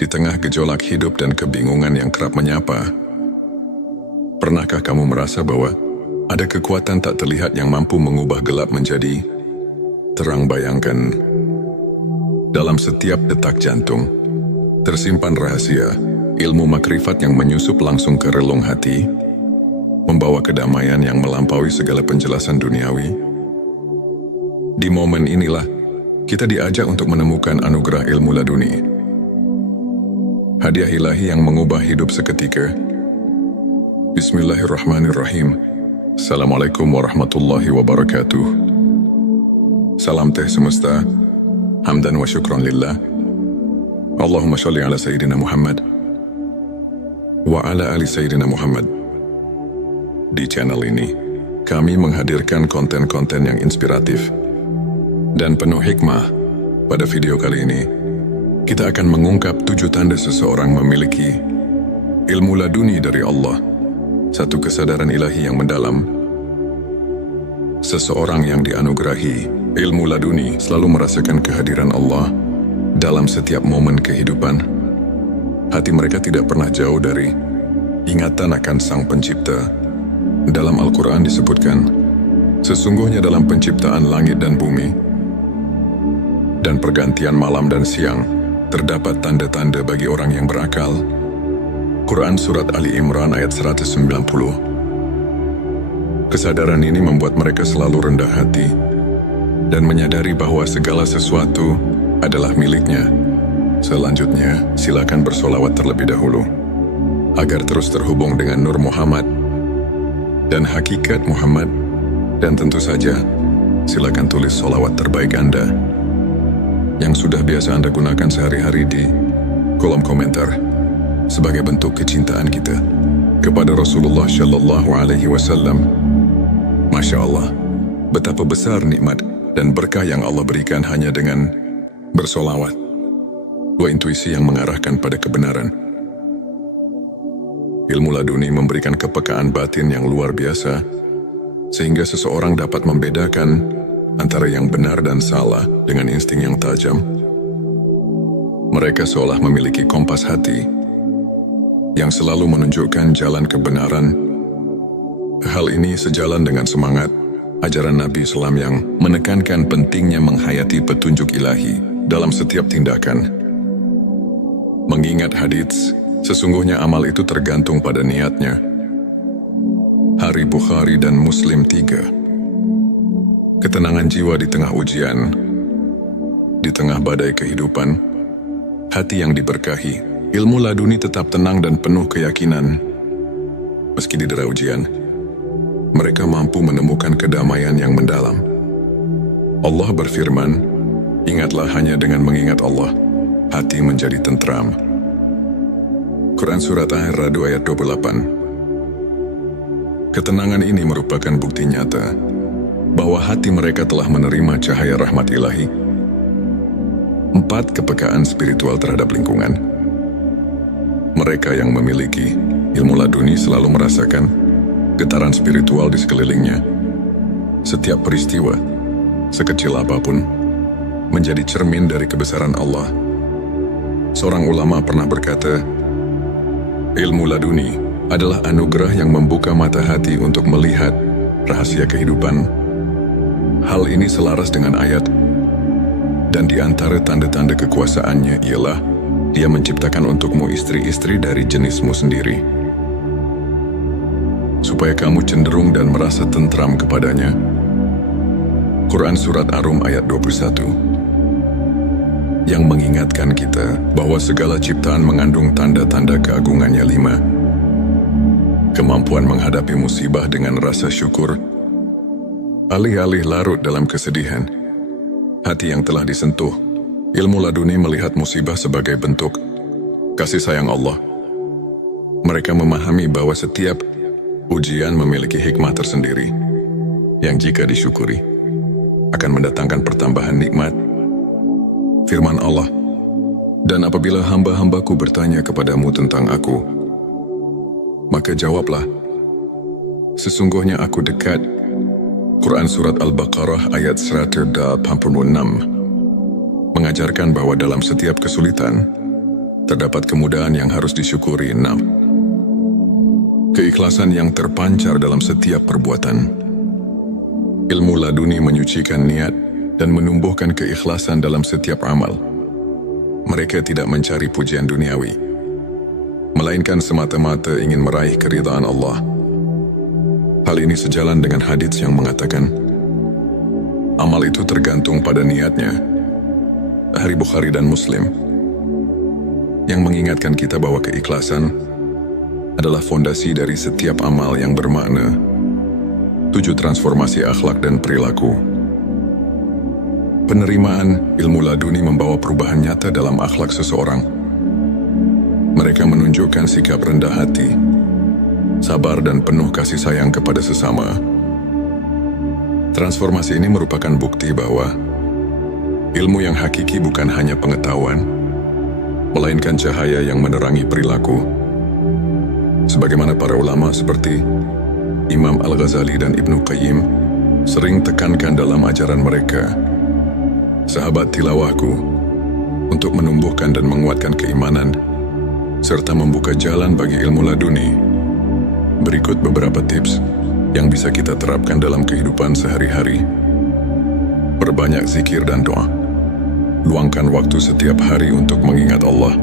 Di tengah gejolak hidup dan kebingungan yang kerap menyapa, pernahkah kamu merasa bahwa ada kekuatan tak terlihat yang mampu mengubah gelap menjadi terang? Bayangkan, dalam setiap detak jantung tersimpan rahasia, ilmu makrifat yang menyusup langsung ke relung hati, membawa kedamaian yang melampaui segala penjelasan duniawi. Di momen inilah kita diajak untuk menemukan anugerah ilmu laduni, hadiah ilahi yang mengubah hidup seketika. Bismillahirrahmanirrahim. Assalamualaikum warahmatullahi wabarakatuh. Salam teh semesta, hamdan wa syukran lillah. Allahumma sholli ala Sayyidina Muhammad wa ala ali Sayyidina Muhammad. Di channel ini, kami menghadirkan konten-konten yang inspiratif dan penuh hikmah. Pada video kali ini, kita akan mengungkap 7 tanda seseorang memiliki ilmu laduni dari Allah, satu kesadaran ilahi yang mendalam. Seseorang yang dianugerahi ilmu laduni selalu merasakan kehadiran Allah dalam setiap momen kehidupan. Hati mereka tidak pernah jauh dari ingatan akan Sang Pencipta. Dalam Al-Quran disebutkan, sesungguhnya dalam penciptaan langit dan bumi dan pergantian malam dan siang, terdapat tanda-tanda bagi orang yang berakal. Quran Surat Ali Imran ayat 190. Kesadaran ini membuat mereka selalu rendah hati dan menyadari bahwa segala sesuatu adalah miliknya. Selanjutnya, silakan bersolawat terlebih dahulu, agar terus terhubung dengan Nur Muhammad dan hakikat Muhammad. Dan tentu saja, silakan tulis solawat terbaik Anda yang sudah biasa Anda gunakan sehari-hari di kolom komentar sebagai bentuk kecintaan kita kepada Rasulullah Shallallahu Alaihi Wasallam. Masya Allah, betapa besar nikmat dan berkah yang Allah berikan hanya dengan bersolawat. Dua intuisi yang mengarahkan pada kebenaran. Ilmu laduni memberikan kepekaan batin yang luar biasa, sehingga seseorang dapat membedakan antara yang benar dan salah dengan insting yang tajam. Mereka seolah memiliki kompas hati yang selalu menunjukkan jalan kebenaran. Hal ini sejalan dengan semangat ajaran Nabi Islam yang menekankan pentingnya menghayati petunjuk ilahi dalam setiap tindakan. Mengingat hadits, sesungguhnya amal itu tergantung pada niatnya. Hari Bukhari dan Muslim 3. Ketenangan jiwa di tengah ujian, di tengah badai kehidupan, hati yang diberkahi, ilmu laduni tetap tenang dan penuh keyakinan. Meski didera ujian, mereka mampu menemukan kedamaian yang mendalam. Allah berfirman, ingatlah hanya dengan mengingat Allah, hati menjadi tentram. Quran Surat Ar-Ra'd ayat 28. Ketenangan ini merupakan bukti nyata bahwa hati mereka telah menerima cahaya rahmat ilahi. 4. Kepekaan spiritual terhadap lingkungan. Mereka yang memiliki ilmu laduni selalu merasakan getaran spiritual di sekelilingnya. Setiap peristiwa, sekecil apapun, menjadi cermin dari kebesaran Allah. Seorang ulama pernah berkata, ilmu laduni adalah anugerah yang membuka mata hati untuk melihat rahasia kehidupan. Hal ini selaras dengan ayat, dan di antara tanda-tanda kekuasaannya ialah Dia menciptakan untukmu istri-istri dari jenismu sendiri, supaya kamu cenderung dan merasa tentram kepadanya. Quran Surat Ar-Rum ayat 21, yang mengingatkan kita bahwa segala ciptaan mengandung tanda-tanda keagungannya. 5. Kemampuan menghadapi musibah dengan rasa syukur. Alih-alih larut dalam kesedihan, hati yang telah disentuh ilmu laduni melihat musibah sebagai bentuk kasih sayang Allah. Mereka memahami bahwa setiap ujian memiliki hikmah tersendiri yang jika disyukuri akan mendatangkan pertambahan nikmat. Firman Allah, dan apabila hamba-hambaku bertanya kepadamu tentang aku, maka jawablah, sesungguhnya aku dekat. Quran Surat Al-Baqarah ayat 186 mengajarkan bahwa dalam setiap kesulitan, terdapat kemudahan yang harus disyukuri. 6. Keikhlasan yang terpancar dalam setiap perbuatan. Ilmu laduni menyucikan niat dan menumbuhkan keikhlasan dalam setiap amal. Mereka tidak mencari pujian duniawi, melainkan semata-mata ingin meraih keridhaan Allah. Hal ini sejalan dengan hadits yang mengatakan, amal itu tergantung pada niatnya. Dari Bukhari dan Muslim, yang mengingatkan kita bahwa keikhlasan adalah fondasi dari setiap amal yang bermakna. 7. Transformasi akhlak dan perilaku. Penerimaan ilmu laduni membawa perubahan nyata dalam akhlak seseorang. Mereka menunjukkan sikap rendah hati, sabar dan penuh kasih sayang kepada sesama. Transformasi ini merupakan bukti bahwa ilmu yang hakiki bukan hanya pengetahuan, melainkan cahaya yang menerangi perilaku. Sebagaimana para ulama seperti Imam Al-Ghazali dan Ibnu Qayyim sering tekankan dalam ajaran mereka, sahabat tilawahku, untuk menumbuhkan dan menguatkan keimanan, serta membuka jalan bagi ilmu laduni. Berikut beberapa tips yang bisa kita terapkan dalam kehidupan sehari-hari. Perbanyak zikir dan doa. Luangkan waktu setiap hari untuk mengingat Allah.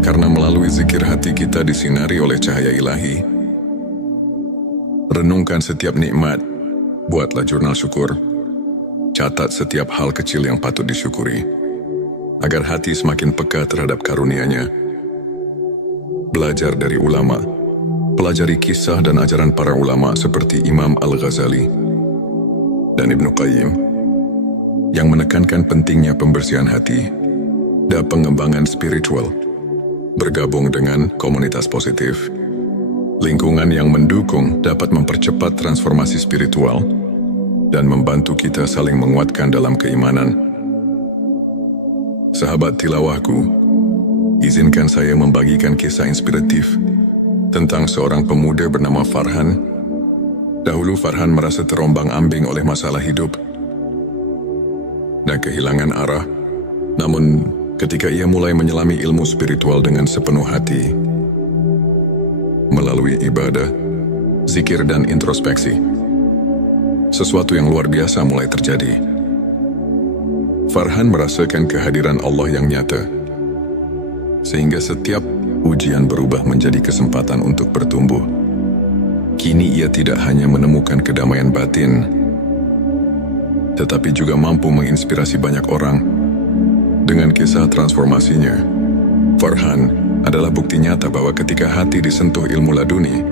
Karena melalui zikir hati kita disinari oleh cahaya ilahi. Renungkan setiap nikmat, buatlah jurnal syukur. Catat setiap hal kecil yang patut disyukuri, agar hati semakin peka terhadap karunia-Nya. Belajar dari ulama. Pelajari kisah dan ajaran para ulama seperti Imam Al-Ghazali dan Ibnu Qayyim, yang menekankan pentingnya pembersihan hati dan pengembangan spiritual. Bergabung dengan komunitas positif, lingkungan yang mendukung dapat mempercepat transformasi spiritual dan membantu kita saling menguatkan dalam keimanan. Sahabat tilawahku, izinkan saya membagikan kisah inspiratif tentang seorang pemuda bernama Farhan. Dahulu Farhan merasa terombang-ambing oleh masalah hidup dan kehilangan arah. Namun, ketika ia mulai menyelami ilmu spiritual dengan sepenuh hati, melalui ibadah, zikir dan introspeksi, sesuatu yang luar biasa mulai terjadi. Farhan merasakan kehadiran Allah yang nyata, sehingga setiap ujian berubah menjadi kesempatan untuk bertumbuh. Kini ia tidak hanya menemukan kedamaian batin, tetapi juga mampu menginspirasi banyak orang dengan kisah transformasinya. Farhan adalah bukti nyata bahwa ketika hati disentuh ilmu laduni,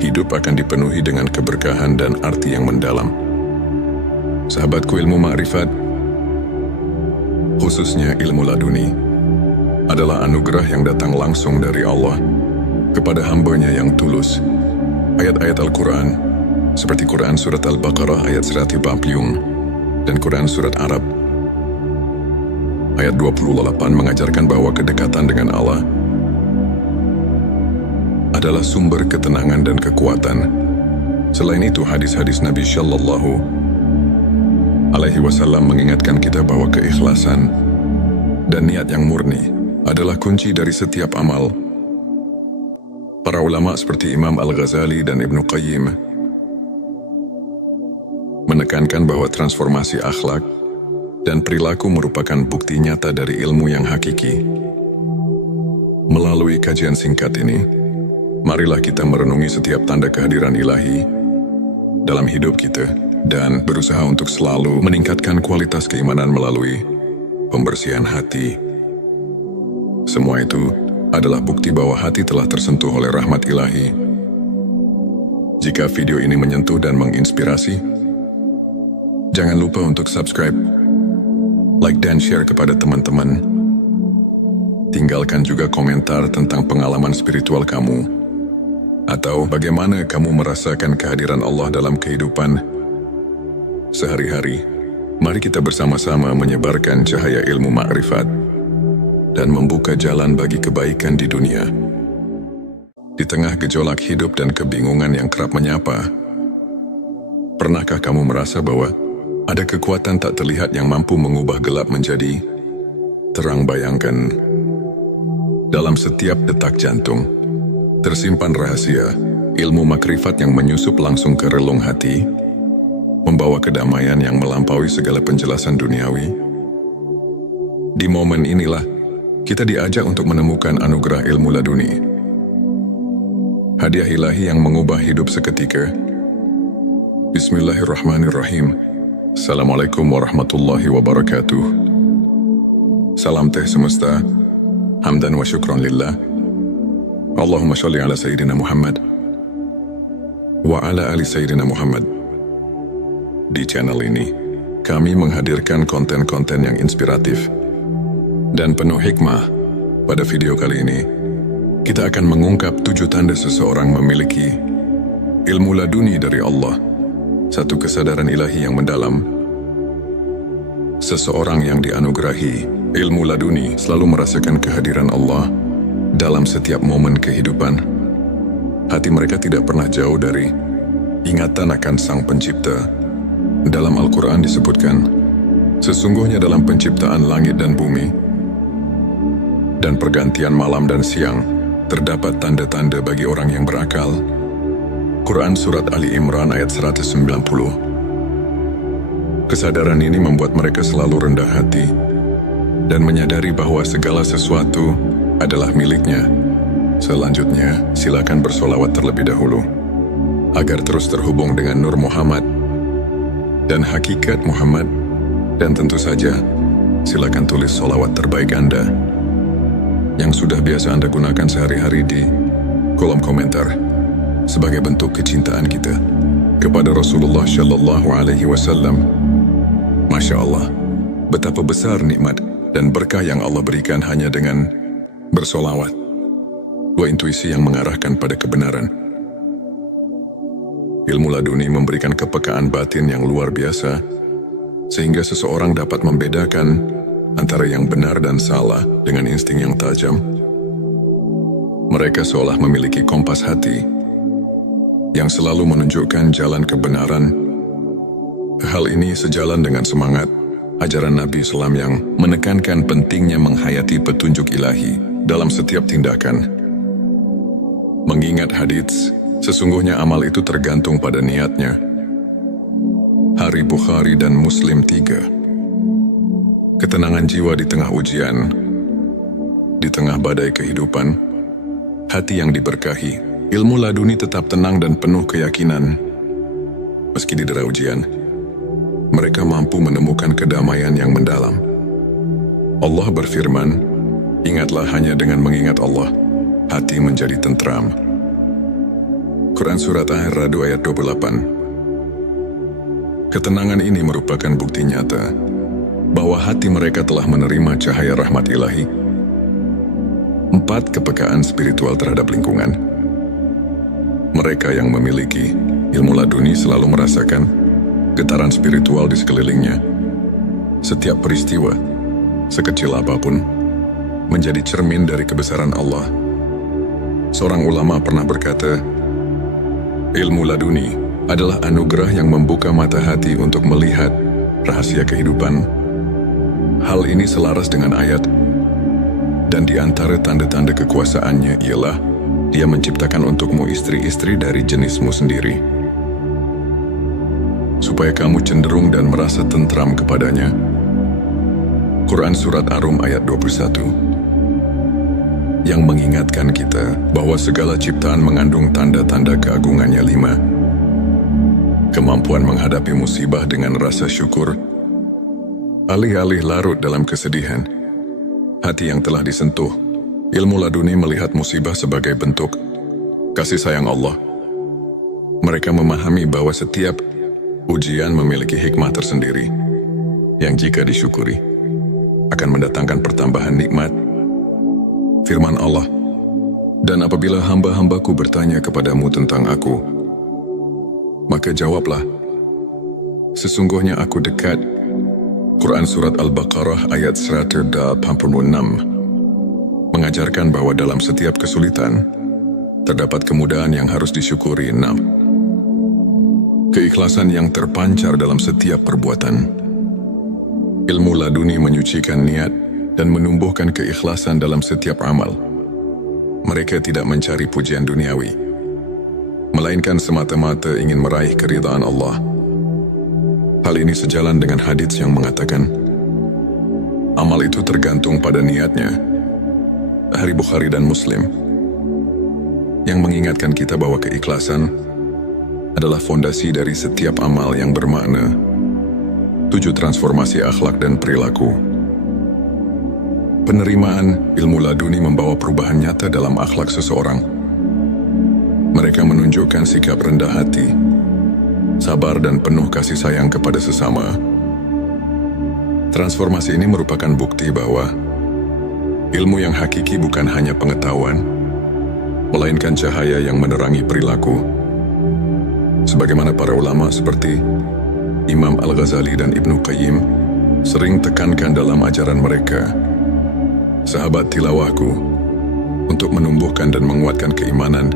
hidup akan dipenuhi dengan keberkahan dan arti yang mendalam. Sahabatku, ilmu ma'rifat, khususnya ilmu laduni, adalah anugerah yang datang langsung dari Allah kepada hamba-Nya yang tulus. Ayat-ayat Al-Quran, seperti Quran Surat Al-Baqarah ayat 140 dan Quran Surat Arab ayat 28 mengajarkan bahwa kedekatan dengan Allah adalah sumber ketenangan dan kekuatan. Selain itu, hadis-hadis Nabi Shallallahu Alaihi Wasallam mengingatkan kita bahwa keikhlasan dan niat yang murni adalah kunci dari setiap amal. Para ulama seperti Imam Al-Ghazali dan Ibnu Qayyim menekankan bahwa transformasi akhlak dan perilaku merupakan bukti nyata dari ilmu yang hakiki. Melalui kajian singkat ini, marilah kita merenungi setiap tanda kehadiran ilahi dalam hidup kita dan berusaha untuk selalu meningkatkan kualitas keimanan melalui pembersihan hati. Semua itu adalah bukti bahwa hati telah tersentuh oleh rahmat ilahi. Jika video ini menyentuh dan menginspirasi, jangan lupa untuk subscribe, like dan share kepada teman-teman. Tinggalkan juga komentar tentang pengalaman spiritual kamu, atau bagaimana kamu merasakan kehadiran Allah dalam kehidupan sehari-hari. Mari kita bersama-sama menyebarkan cahaya ilmu ma'rifat dan membuka jalan bagi kebaikan di dunia. Di tengah gejolak hidup dan kebingungan yang kerap menyapa, pernahkah kamu merasa bahwa ada kekuatan tak terlihat yang mampu mengubah gelap menjadi Terang bayangkan, dalam setiap detak jantung, tersimpan rahasia, ilmu makrifat yang menyusup langsung ke relung hati, membawa kedamaian yang melampaui segala penjelasan duniawi. Di momen inilah, kita diajak untuk menemukan anugerah ilmu laduni. Hadiah ilahi yang mengubah hidup seketika. Bismillahirrahmanirrahim. Assalamualaikum warahmatullahi wabarakatuh. Salam teh semesta, hamdan wa syukran lillah. Allahumma sholli ala Sayyidina Muhammad wa ala ali Sayyidina Muhammad. Di channel ini, kami menghadirkan konten-konten yang inspiratif dan penuh hikmah. Pada video kali ini, kita akan mengungkap 7 tanda seseorang memiliki ilmu laduni dari Allah, satu kesadaran ilahi yang mendalam. Seseorang yang dianugerahi ilmu laduni selalu merasakan kehadiran Allah dalam setiap momen kehidupan. Hati mereka tidak pernah jauh dari ingatan akan Sang Pencipta. Dalam Al-Quran disebutkan, sesungguhnya dalam penciptaan langit dan bumi dan pergantian malam dan siang, terdapat tanda-tanda bagi orang yang berakal. Quran Surat Ali Imran ayat 190. Kesadaran ini membuat mereka selalu rendah hati dan menyadari bahwa segala sesuatu adalah miliknya. Selanjutnya, silakan bersolawat terlebih dahulu, agar terus terhubung dengan Nur Muhammad dan hakikat Muhammad. Dan tentu saja, silakan tulis solawat terbaik Anda yang sudah biasa Anda gunakan sehari-hari di kolom komentar sebagai bentuk kecintaan kita kepada Rasulullah Shallallahu Alaihi Wasallam. Masya Allah, betapa besar nikmat dan berkah yang Allah berikan hanya dengan bersolawat. Dua intuisi yang mengarahkan pada kebenaran. Ilmu laduni memberikan kepekaan batin yang luar biasa, sehingga seseorang dapat membedakan antara yang benar dan salah dengan insting yang tajam. Mereka seolah memiliki kompas hati yang selalu menunjukkan jalan kebenaran. Hal ini sejalan dengan semangat ajaran Nabi Islam yang menekankan pentingnya menghayati petunjuk ilahi dalam setiap tindakan. Mengingat hadits, sesungguhnya amal itu tergantung pada niatnya. Hari Bukhari dan Muslim 3. Ketenangan jiwa di tengah ujian, di tengah badai kehidupan, hati yang diberkahi, ilmu laduni tetap tenang dan penuh keyakinan. Meski didera ujian, mereka mampu menemukan kedamaian yang mendalam. Allah berfirman, ingatlah hanya dengan mengingat Allah, hati menjadi tentram. Quran Surat Ar-Ra'd ayat 28. Ketenangan ini merupakan bukti nyata bahwa hati mereka telah menerima cahaya rahmat ilahi. 4. Kepekaan spiritual terhadap lingkungan. Mereka yang memiliki ilmu laduni selalu merasakan getaran spiritual di sekelilingnya. Setiap peristiwa, sekecil apapun, menjadi cermin dari kebesaran Allah. Seorang ulama pernah berkata, ilmu laduni adalah anugerah yang membuka mata hati untuk melihat rahasia kehidupan. Hal ini selaras dengan ayat, dan di antara tanda-tanda kekuasaannya ialah Dia menciptakan untukmu istri-istri dari jenismu sendiri, supaya kamu cenderung dan merasa tentram kepadanya. Quran Surat Ar-Rum ayat 21, yang mengingatkan kita bahwa segala ciptaan mengandung tanda-tanda keagungannya. 5. Kemampuan menghadapi musibah dengan rasa syukur. Alih-alih larut dalam kesedihan, hati yang telah disentuh ilmu laduni melihat musibah sebagai bentuk kasih sayang Allah. Mereka memahami bahwa setiap ujian memiliki hikmah tersendiri yang jika disyukuri akan mendatangkan pertambahan nikmat. Firman Allah, dan apabila hamba-hambaku bertanya kepadamu tentang aku, maka jawablah, sesungguhnya aku dekat. Quran Surat Al-Baqarah ayat 186 mengajarkan bahwa dalam setiap kesulitan terdapat kemudahan yang harus disyukuri. 6. Keikhlasan yang terpancar dalam setiap perbuatan. Ilmu laduni menyucikan niat dan menumbuhkan keikhlasan dalam setiap amal. Mereka tidak mencari pujian duniawi, melainkan semata-mata ingin meraih keridhaan Allah. Hal ini sejalan dengan hadits yang mengatakan, amal itu tergantung pada niatnya. Hadits Bukhari dan Muslim, yang mengingatkan kita bahwa keikhlasan adalah fondasi dari setiap amal yang bermakna. 7. Transformasi akhlak dan perilaku. Penerimaan ilmu laduni membawa perubahan nyata dalam akhlak seseorang. Mereka menunjukkan sikap rendah hati, sabar dan penuh kasih sayang kepada sesama. Transformasi ini merupakan bukti bahwa ilmu yang hakiki bukan hanya pengetahuan, melainkan cahaya yang menerangi perilaku. Sebagaimana para ulama seperti Imam Al-Ghazali dan Ibnu Qayyim sering tekankan dalam ajaran mereka, sahabat tilawahku, untuk menumbuhkan dan menguatkan keimanan,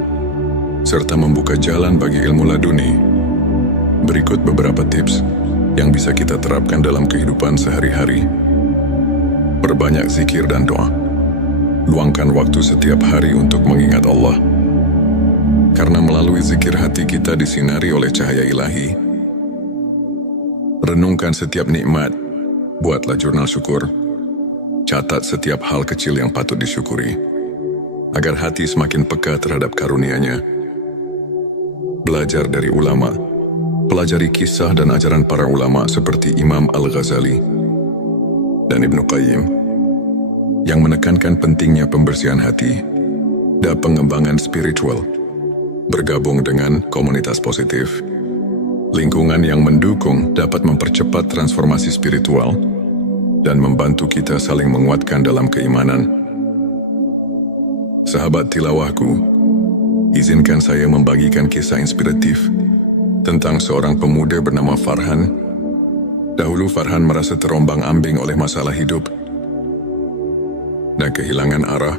serta membuka jalan bagi ilmu laduni. Berikut beberapa tips yang bisa kita terapkan dalam kehidupan sehari-hari. Perbanyak zikir dan doa. Luangkan waktu setiap hari untuk mengingat Allah. Karena melalui zikir hati kita disinari oleh cahaya ilahi. Renungkan setiap nikmat. Buatlah jurnal syukur. Catat setiap hal kecil yang patut disyukuri, agar hati semakin peka terhadap karunia-Nya. Belajar dari ulama. Pelajari kisah dan ajaran para ulama seperti Imam Al-Ghazali dan Ibnu Qayyim, yang menekankan pentingnya pembersihan hati dan pengembangan spiritual. Bergabung dengan komunitas positif, lingkungan yang mendukung dapat mempercepat transformasi spiritual dan membantu kita saling menguatkan dalam keimanan. Sahabat tilawahku, izinkan saya membagikan kisah inspiratif tentang seorang pemuda bernama Farhan. Dahulu Farhan merasa terombang-ambing oleh masalah hidup dan kehilangan arah.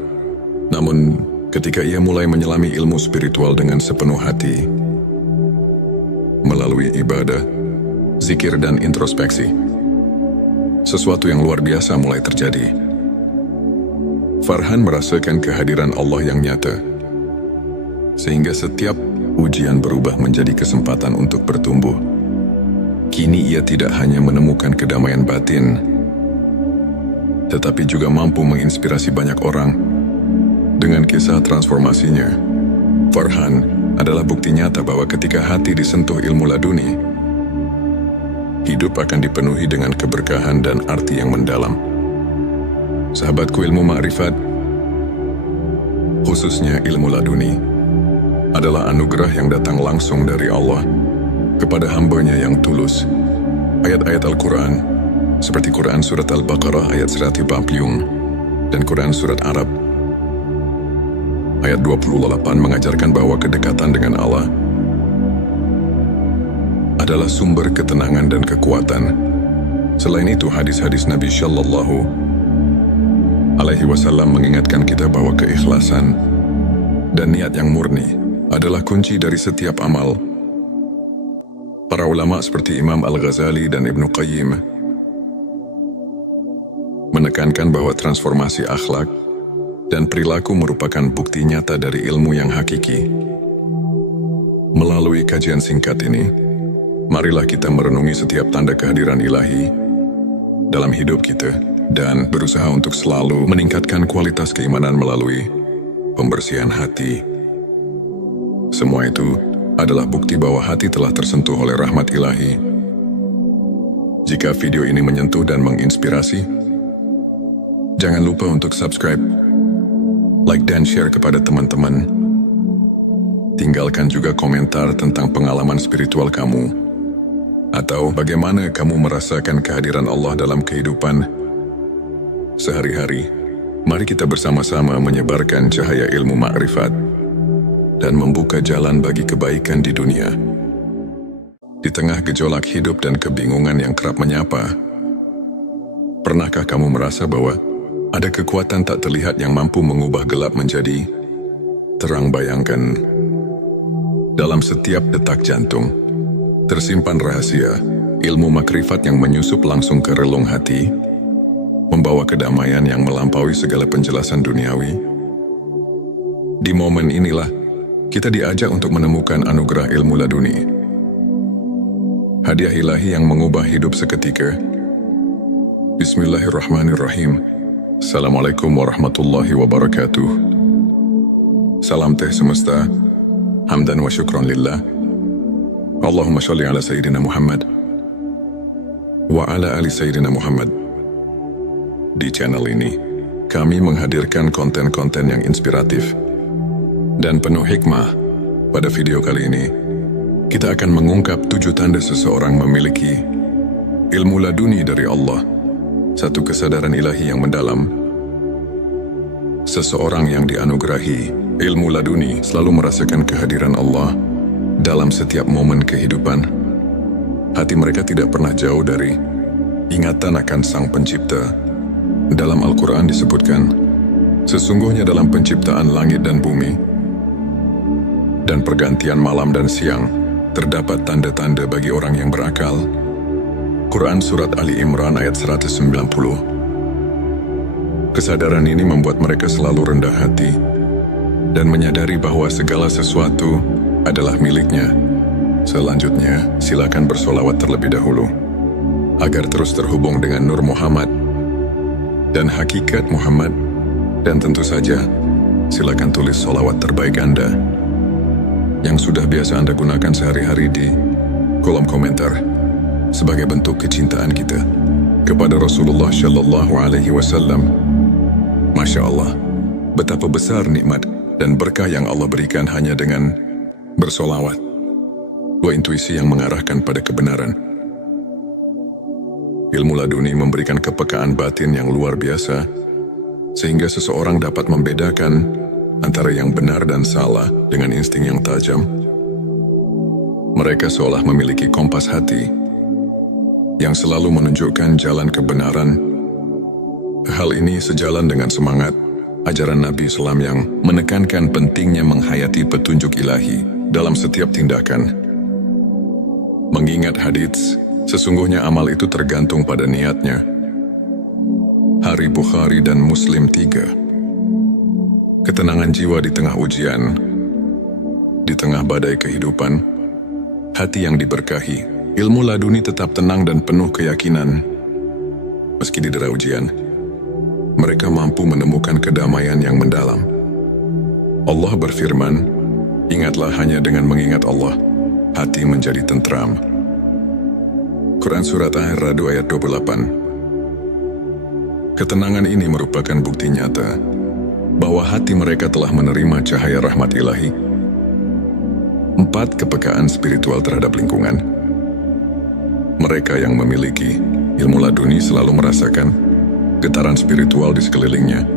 Namun, ketika ia mulai menyelami ilmu spiritual dengan sepenuh hati, melalui ibadah, zikir dan introspeksi, sesuatu yang luar biasa mulai terjadi. Farhan merasakan kehadiran Allah yang nyata, sehingga setiap ujian berubah menjadi kesempatan untuk bertumbuh. Kini ia tidak hanya menemukan kedamaian batin, tetapi juga mampu menginspirasi banyak orang dengan kisah transformasinya. Farhan adalah bukti nyata bahwa ketika hati disentuh ilmu laduni, hidup akan dipenuhi dengan keberkahan dan arti yang mendalam. Sahabatku, ilmu ma'rifat, khususnya ilmu laduni, adalah anugerah yang datang langsung dari Allah kepada hamba-Nya yang tulus. Ayat-ayat Al-Quran, seperti Quran Surat Al-Baqarah ayat 140 dan Quran Surat Arab ayat 28 mengajarkan bahwa kedekatan dengan Allah adalah sumber ketenangan dan kekuatan. Selain itu, hadis-hadis Nabi Shallallahu Alaihi Wasallam mengingatkan kita bahwa keikhlasan dan niat yang murni adalah kunci dari setiap amal. Para ulama seperti Imam Al-Ghazali dan Ibnu Qayyim menekankan bahwa transformasi akhlak dan perilaku merupakan bukti nyata dari ilmu yang hakiki. Melalui kajian singkat ini, marilah kita merenungi setiap tanda kehadiran ilahi dalam hidup kita dan berusaha untuk selalu meningkatkan kualitas keimanan melalui pembersihan hati. Semua itu adalah bukti bahwa hati telah tersentuh oleh rahmat ilahi. Jika video ini menyentuh dan menginspirasi, jangan lupa untuk subscribe, like dan share kepada teman-teman. Tinggalkan juga komentar tentang pengalaman spiritual kamu, atau bagaimana kamu merasakan kehadiran Allah dalam kehidupan sehari-hari. Mari kita bersama-sama menyebarkan cahaya ilmu ma'rifat dan membuka jalan bagi kebaikan di dunia. Di tengah gejolak hidup dan kebingungan yang kerap menyapa, pernahkah kamu merasa bahwa ada kekuatan tak terlihat yang mampu mengubah gelap menjadi terang? Bayangkan, dalam setiap detak jantung tersimpan rahasia ilmu makrifat yang menyusup langsung ke relung hati membawa kedamaian yang melampaui segala penjelasan duniawi. Di momen inilah, kita diajak untuk menemukan anugerah ilmu laduni. Hadiah ilahi yang mengubah hidup seketika. Bismillahirrahmanirrahim. Assalamualaikum warahmatullahi wabarakatuh. Salam teh semesta. Hamdan wa syukran lillah. Allahumma sholli ala Sayyidina Muhammad wa ala ali Sayyidina Muhammad. Di channel ini, kami menghadirkan konten-konten yang inspiratif dan penuh hikmah. Pada video kali ini, kita akan mengungkap 7 tanda seseorang memiliki ilmu laduni dari Allah, satu kesadaran ilahi yang mendalam. Seseorang yang dianugerahi ilmu laduni selalu merasakan kehadiran Allah dalam setiap momen kehidupan. Hati mereka tidak pernah jauh dari ingatan akan Sang Pencipta. Dalam Al-Quran disebutkan, sesungguhnya dalam penciptaan langit dan bumi dan pergantian malam dan siang, terdapat tanda-tanda bagi orang yang berakal. Quran Surat Ali Imran ayat 190. Kesadaran ini membuat mereka selalu rendah hati dan menyadari bahwa segala sesuatu adalah miliknya. Selanjutnya, silakan bersolawat terlebih dahulu, agar terus terhubung dengan Nur Muhammad dan hakikat Muhammad. Dan tentu saja, silakan tulis solawat terbaik Anda yang sudah biasa Anda gunakan sehari-hari di kolom komentar sebagai bentuk kecintaan kita kepada Rasulullah Shallallahu Alaihi Wasallam. Masya Allah, betapa besar nikmat dan berkah yang Allah berikan hanya dengan bersolawat. Dua intuisi yang mengarahkan pada kebenaran. Ilmu laduni memberikan kepekaan batin yang luar biasa, sehingga seseorang dapat membedakan antara yang benar dan salah dengan insting yang tajam. Mereka seolah memiliki kompas hati yang selalu menunjukkan jalan kebenaran. Hal ini sejalan dengan semangat ajaran Nabi Islam yang menekankan pentingnya menghayati petunjuk ilahi dalam setiap tindakan. Mengingat hadits, sesungguhnya amal itu tergantung pada niatnya. Hari Bukhari dan Muslim 3. Ketenangan jiwa di tengah ujian, di tengah badai kehidupan, hati yang diberkahi, ilmu laduni tetap tenang dan penuh keyakinan. Meski didera ujian, mereka mampu menemukan kedamaian yang mendalam. Allah berfirman, ingatlah hanya dengan mengingat Allah, hati menjadi tentram. Quran Surat Ar-Ra'd ayat 28. Ketenangan ini merupakan bukti nyata bahwa hati mereka telah menerima cahaya rahmat ilahi. 4. Kepekaan spiritual terhadap lingkungan. Mereka yang memiliki ilmu laduni selalu merasakan getaran spiritual di sekelilingnya.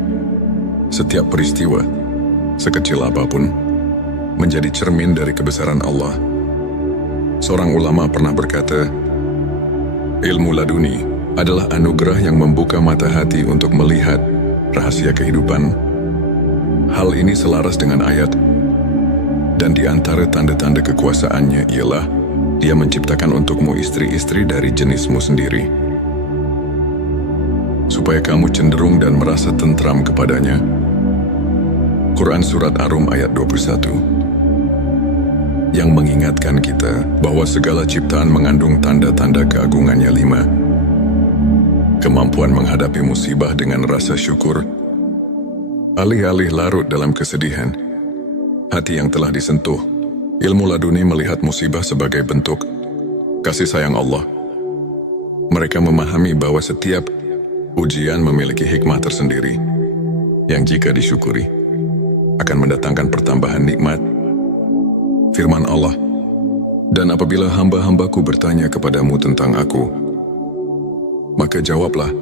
Setiap peristiwa, sekecil apapun, menjadi cermin dari kebesaran Allah. Seorang ulama pernah berkata, ilmu laduni adalah anugerah yang membuka mata hati untuk melihat rahasia kehidupan. Hal ini selaras dengan ayat, dan di antara tanda-tanda kekuasaannya ialah Dia menciptakan untukmu istri-istri dari jenismu sendiri, supaya kamu cenderung dan merasa tentram kepadanya. Quran Surat Ar-Rum ayat 21. Yang mengingatkan kita bahwa segala ciptaan mengandung tanda-tanda keagungannya. 5. Kemampuan menghadapi musibah dengan rasa syukur. Alih-alih larut dalam kesedihan, hati yang telah disentuh, ilmu laduni melihat musibah sebagai bentuk kasih sayang Allah. Mereka memahami bahwa setiap ujian memiliki hikmah tersendiri, yang jika disyukuri, akan mendatangkan pertambahan nikmat. Firman Allah, dan apabila hamba-hambaku bertanya kepadamu tentang aku, maka jawablah,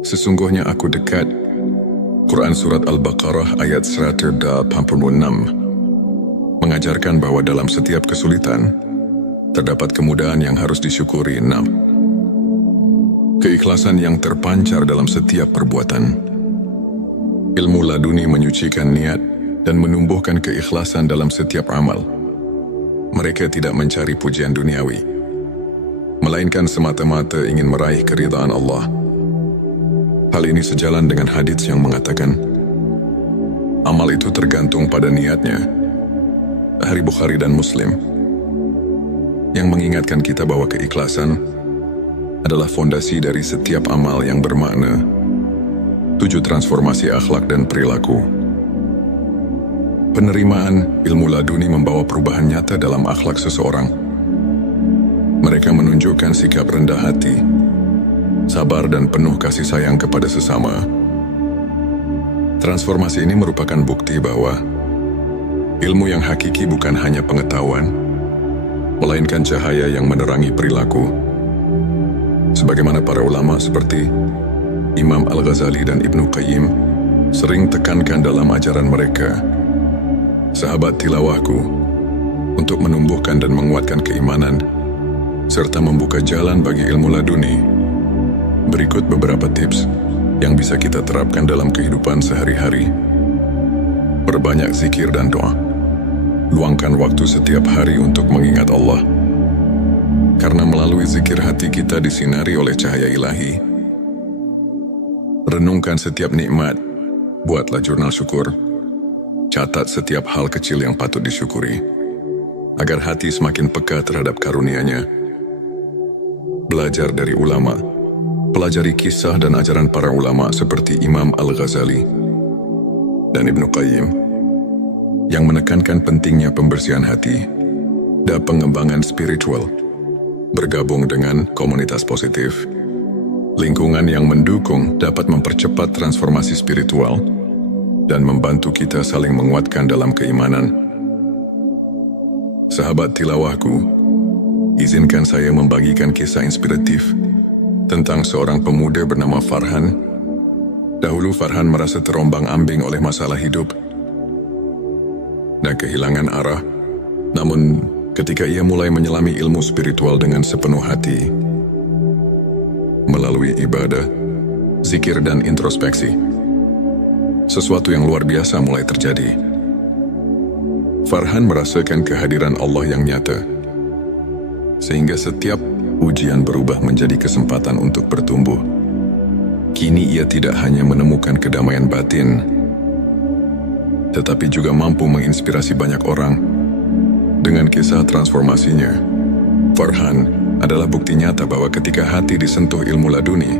sesungguhnya aku dekat. Quran Surat Al-Baqarah ayat 186 mengajarkan bahwa dalam setiap kesulitan, terdapat kemudahan yang harus disyukuri. 6. Keikhlasan yang terpancar dalam setiap perbuatan. Ilmu laduni menyucikan niat dan menumbuhkan keikhlasan dalam setiap amal. Mereka tidak mencari pujian duniawi, melainkan semata-mata ingin meraih keridhaan Allah. Hal ini sejalan dengan hadits yang mengatakan, amal itu tergantung pada niatnya. Dari Bukhari dan Muslim, yang mengingatkan kita bahwa keikhlasan adalah fondasi dari setiap amal yang bermakna. 7 transformasi akhlak dan perilaku. Penerimaan ilmu laduni membawa perubahan nyata dalam akhlak seseorang. Mereka menunjukkan sikap rendah hati, sabar dan penuh kasih sayang kepada sesama. Transformasi ini merupakan bukti bahwa ilmu yang hakiki bukan hanya pengetahuan, melainkan cahaya yang menerangi perilaku. Sebagaimana para ulama seperti Imam Al-Ghazali dan Ibnu Qayyim sering tekankan dalam ajaran mereka, sahabat tilawahku, untuk menumbuhkan dan menguatkan keimanan, serta membuka jalan bagi ilmu laduni. Berikut beberapa tips yang bisa kita terapkan dalam kehidupan sehari-hari. Perbanyak zikir dan doa. Luangkan waktu setiap hari untuk mengingat Allah. Karena melalui zikir hati kita disinari oleh cahaya ilahi. Renungkan setiap nikmat. Buatlah jurnal syukur. Catat setiap hal kecil yang patut disyukuri, agar hati semakin peka terhadap karunia-Nya. Belajar dari ulama. Pelajari kisah dan ajaran para ulama seperti Imam Al-Ghazali dan Ibnu Qayyim, yang menekankan pentingnya pembersihan hati dan pengembangan spiritual. Bergabung dengan komunitas positif, lingkungan yang mendukung dapat mempercepat transformasi spiritual dan membantu kita saling menguatkan dalam keimanan. Sahabat tilawahku, izinkan saya membagikan kisah inspiratif tentang seorang pemuda bernama Farhan. Dahulu Farhan merasa terombang-ambing oleh masalah hidup dan kehilangan arah. Namun, ketika ia mulai menyelami ilmu spiritual dengan sepenuh hati, melalui ibadah, zikir dan introspeksi, sesuatu yang luar biasa mulai terjadi. Farhan merasakan kehadiran Allah yang nyata, sehingga setiap ujian berubah menjadi kesempatan untuk bertumbuh. Kini ia tidak hanya menemukan kedamaian batin, tetapi juga mampu menginspirasi banyak orang dengan kisah transformasinya. Farhan adalah bukti nyata bahwa ketika hati disentuh ilmu laduni,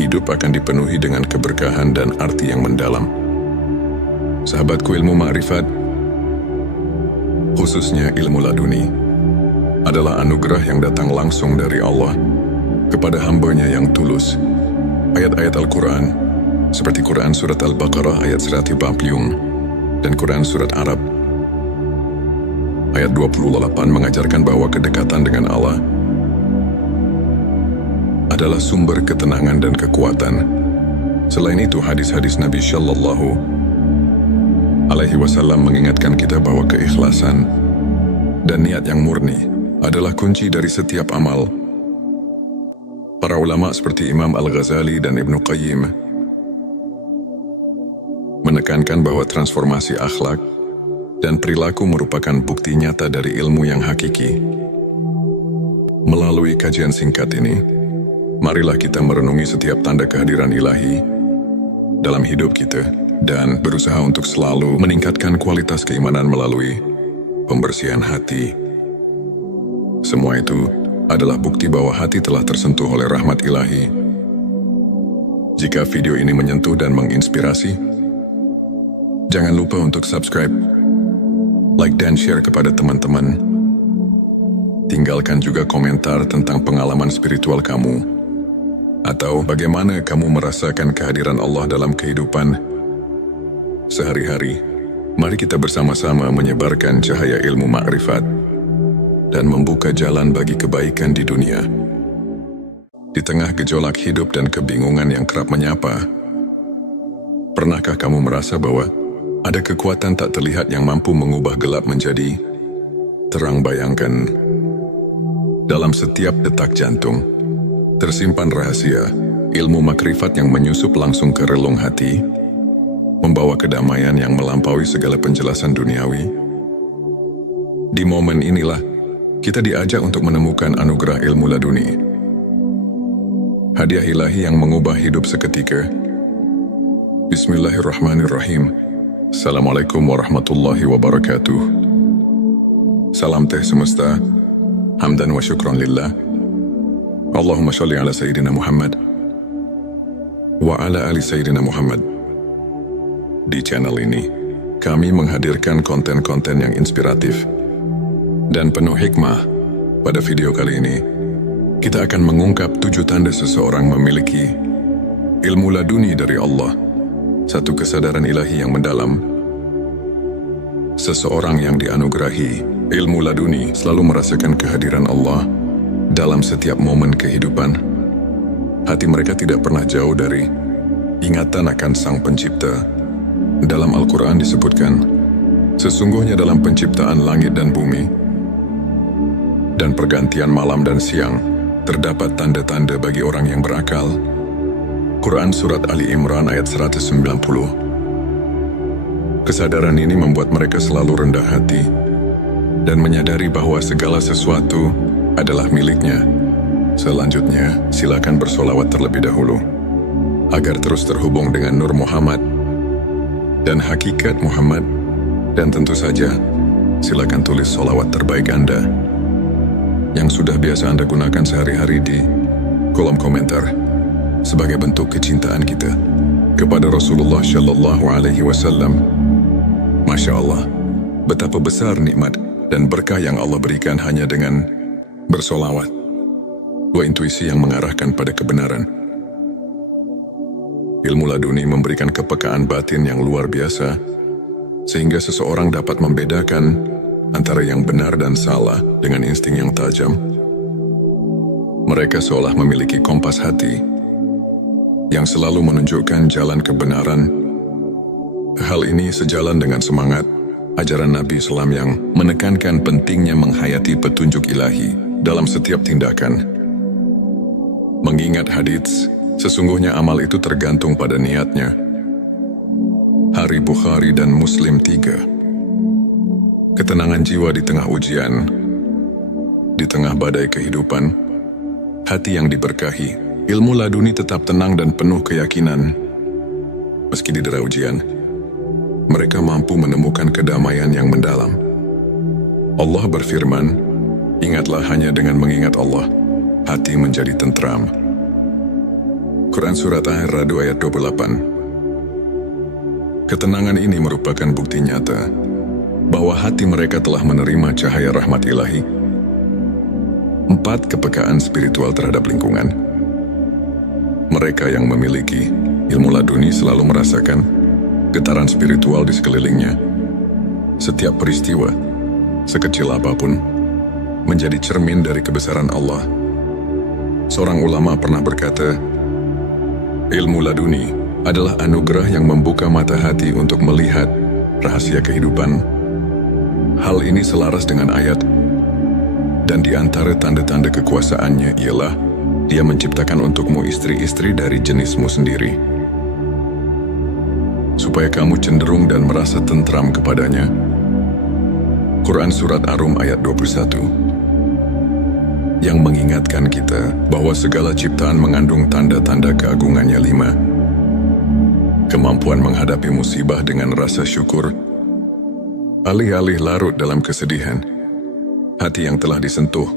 hidup akan dipenuhi dengan keberkahan dan arti yang mendalam. Sahabatku, ilmu ma'rifat, khususnya ilmu laduni, adalah anugerah yang datang langsung dari Allah kepada hamba-Nya yang tulus. Ayat-ayat Al-Quran, seperti Quran Surat Al-Baqarah ayat 150 dan Quran Surat Arab ayat 28 mengajarkan bahwa kedekatan dengan Allah adalah sumber ketenangan dan kekuatan. Selain itu, hadis-hadis Nabi Shallallahu Alaihi Wasallam mengingatkan kita bahwa keikhlasan dan niat yang murni adalah kunci dari setiap amal. Para ulama seperti Imam Al-Ghazali dan Ibnu Qayyim menekankan bahwa transformasi akhlak dan perilaku merupakan bukti nyata dari ilmu yang hakiki. Melalui kajian singkat ini, marilah kita merenungi setiap tanda kehadiran ilahi dalam hidup kita dan berusaha untuk selalu meningkatkan kualitas keimanan melalui pembersihan hati. Semua itu adalah bukti bahwa hati telah tersentuh oleh rahmat ilahi. Jika video ini menyentuh dan menginspirasi, jangan lupa untuk subscribe, like dan share kepada teman-teman. Tinggalkan juga komentar tentang pengalaman spiritual kamu, atau bagaimana kamu merasakan kehadiran Allah dalam kehidupan sehari-hari. Mari kita bersama-sama menyebarkan cahaya ilmu ma'rifat dan membuka jalan bagi kebaikan di dunia. Di tengah gejolak hidup dan kebingungan yang kerap menyapa, pernahkah kamu merasa bahwa ada kekuatan tak terlihat yang mampu mengubah gelap menjadi terang? Bayangkan, dalam setiap detak jantung tersimpan rahasia ilmu makrifat yang menyusup langsung ke relung hati, membawa kedamaian yang melampaui segala penjelasan duniawi. Di momen inilah kita diajak untuk menemukan anugerah ilmu laduni. Hadiah ilahi yang mengubah hidup seketika. Bismillahirrahmanirrahim. Assalamualaikum warahmatullahi wabarakatuh. Salam teh semesta. Hamdan wa syukran lillah. Allahumma sholli ala Sayyidina Muhammad wa ala ali Sayyidina Muhammad. Di channel ini, kami menghadirkan konten-konten yang inspiratif dan penuh hikmah. Pada video kali ini, kita akan mengungkap 7 tanda seseorang memiliki ilmu laduni dari Allah, satu kesadaran ilahi yang mendalam. Seseorang yang dianugerahi ilmu laduni selalu merasakan kehadiran Allah dalam setiap momen kehidupan. Hati mereka tidak pernah jauh dari ingatan akan Sang Pencipta. Dalam Al-Quran disebutkan, sesungguhnya dalam penciptaan langit dan bumi dan pergantian malam dan siang, terdapat tanda-tanda bagi orang yang berakal. Quran Surat Ali Imran ayat 190. Kesadaran ini membuat mereka selalu rendah hati dan menyadari bahwa segala sesuatu adalah miliknya. Selanjutnya, silakan bersolawat terlebih dahulu agar terus terhubung dengan Nur Muhammad dan hakikat Muhammad. Dan tentu saja, silakan tulis solawat terbaik Anda yang sudah biasa Anda gunakan sehari-hari di kolom komentar sebagai bentuk kecintaan kita kepada Rasulullah Shallallahu Alaihi Wasallam. Masya Allah, betapa besar nikmat dan berkah yang Allah berikan hanya dengan bersolawat. Dua intuisi yang mengarahkan pada kebenaran. Ilmu laduni memberikan kepekaan batin yang luar biasa, sehingga seseorang dapat membedakan antara yang benar dan salah dengan insting yang tajam. Mereka seolah memiliki kompas hati yang selalu menunjukkan jalan kebenaran. Hal ini sejalan dengan semangat ajaran Nabi Islam yang menekankan pentingnya menghayati petunjuk ilahi dalam setiap tindakan. Mengingat hadits, sesungguhnya amal itu tergantung pada niatnya. Hari Bukhari dan Muslim 3. Ketenangan jiwa di tengah ujian, di tengah badai kehidupan, hati yang diberkahi, ilmu laduni tetap tenang dan penuh keyakinan. Meski didera ujian, mereka mampu menemukan kedamaian yang mendalam. Allah berfirman, ingatlah hanya dengan mengingat Allah, hati menjadi tentram. Quran Surat Ar-Ra'd ayat 28. Ketenangan ini merupakan bukti nyata bahwa hati mereka telah menerima cahaya rahmat ilahi. 4. Kepekaan spiritual terhadap lingkungan. Mereka yang memiliki ilmu laduni selalu merasakan getaran spiritual di sekelilingnya. Setiap peristiwa, sekecil apapun, menjadi cermin dari kebesaran Allah. Seorang ulama pernah berkata, ilmu laduni adalah anugerah yang membuka mata hati untuk melihat rahasia kehidupan. Hal ini selaras dengan ayat, dan di antara tanda-tanda kekuasaannya ialah Dia menciptakan untukmu istri-istri dari jenismu sendiri, supaya kamu cenderung dan merasa tentram kepadanya. Quran Surat Ar-Rum ayat 21. Yang mengingatkan kita bahwa segala ciptaan mengandung tanda-tanda keagungannya. 5. Kemampuan menghadapi musibah dengan rasa syukur. Alih-alih larut dalam kesedihan, hati yang telah disentuh,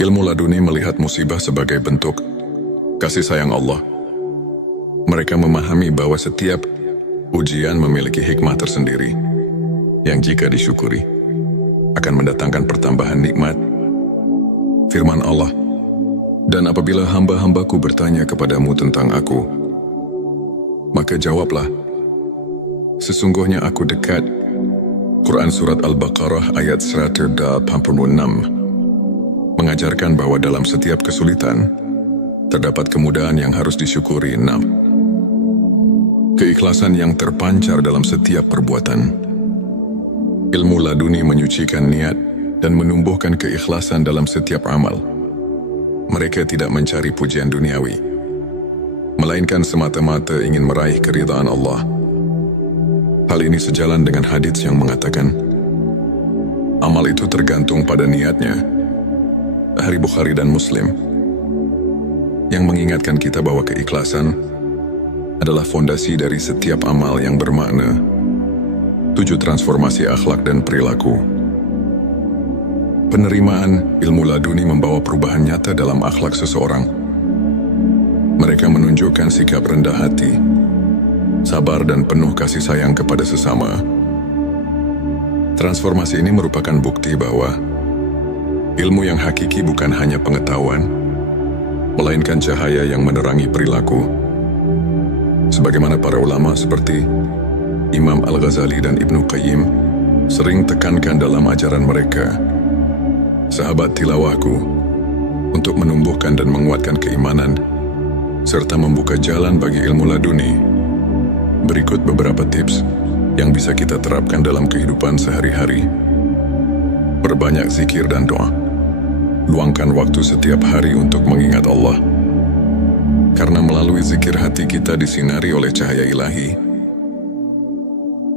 ilmu laduni melihat musibah sebagai bentuk kasih sayang Allah. Mereka memahami bahwa setiap ujian memiliki hikmah tersendiri, yang jika disyukuri, akan mendatangkan pertambahan nikmat. Firman Allah, dan apabila hamba-hambaku bertanya kepadamu tentang aku, maka jawablah, sesungguhnya aku dekat. Quran Surat Al-Baqarah ayat 186 mengajarkan bahwa dalam setiap kesulitan, terdapat kemudahan yang harus disyukuri. 6. Keikhlasan yang terpancar dalam setiap perbuatan. Ilmu laduni menyucikan niat dan menumbuhkan keikhlasan dalam setiap amal. Mereka tidak mencari pujian duniawi, melainkan semata-mata ingin meraih keridhaan Allah. Hal ini sejalan dengan hadits yang mengatakan, amal itu tergantung pada niatnya. Hari Bukhari dan Muslim. yang mengingatkan kita bahwa keikhlasan adalah fondasi dari setiap amal yang bermakna. 7. Transformasi akhlak dan perilaku. Penerimaan ilmu laduni membawa perubahan nyata dalam akhlak seseorang. Mereka menunjukkan sikap rendah hati, sabar dan penuh kasih sayang kepada sesama. Transformasi ini merupakan bukti bahwa ilmu yang hakiki bukan hanya pengetahuan, melainkan cahaya yang menerangi perilaku. Sebagaimana para ulama seperti Imam Al-Ghazali dan Ibnu Qayyim sering tekankan dalam ajaran mereka, sahabat tilawahku, untuk menumbuhkan dan menguatkan keimanan serta membuka jalan bagi ilmu laduni. Berikut beberapa tips yang bisa kita terapkan dalam kehidupan sehari-hari. Perbanyak zikir dan doa. Luangkan waktu setiap hari untuk mengingat Allah. Karena melalui zikir hati kita disinari oleh cahaya ilahi.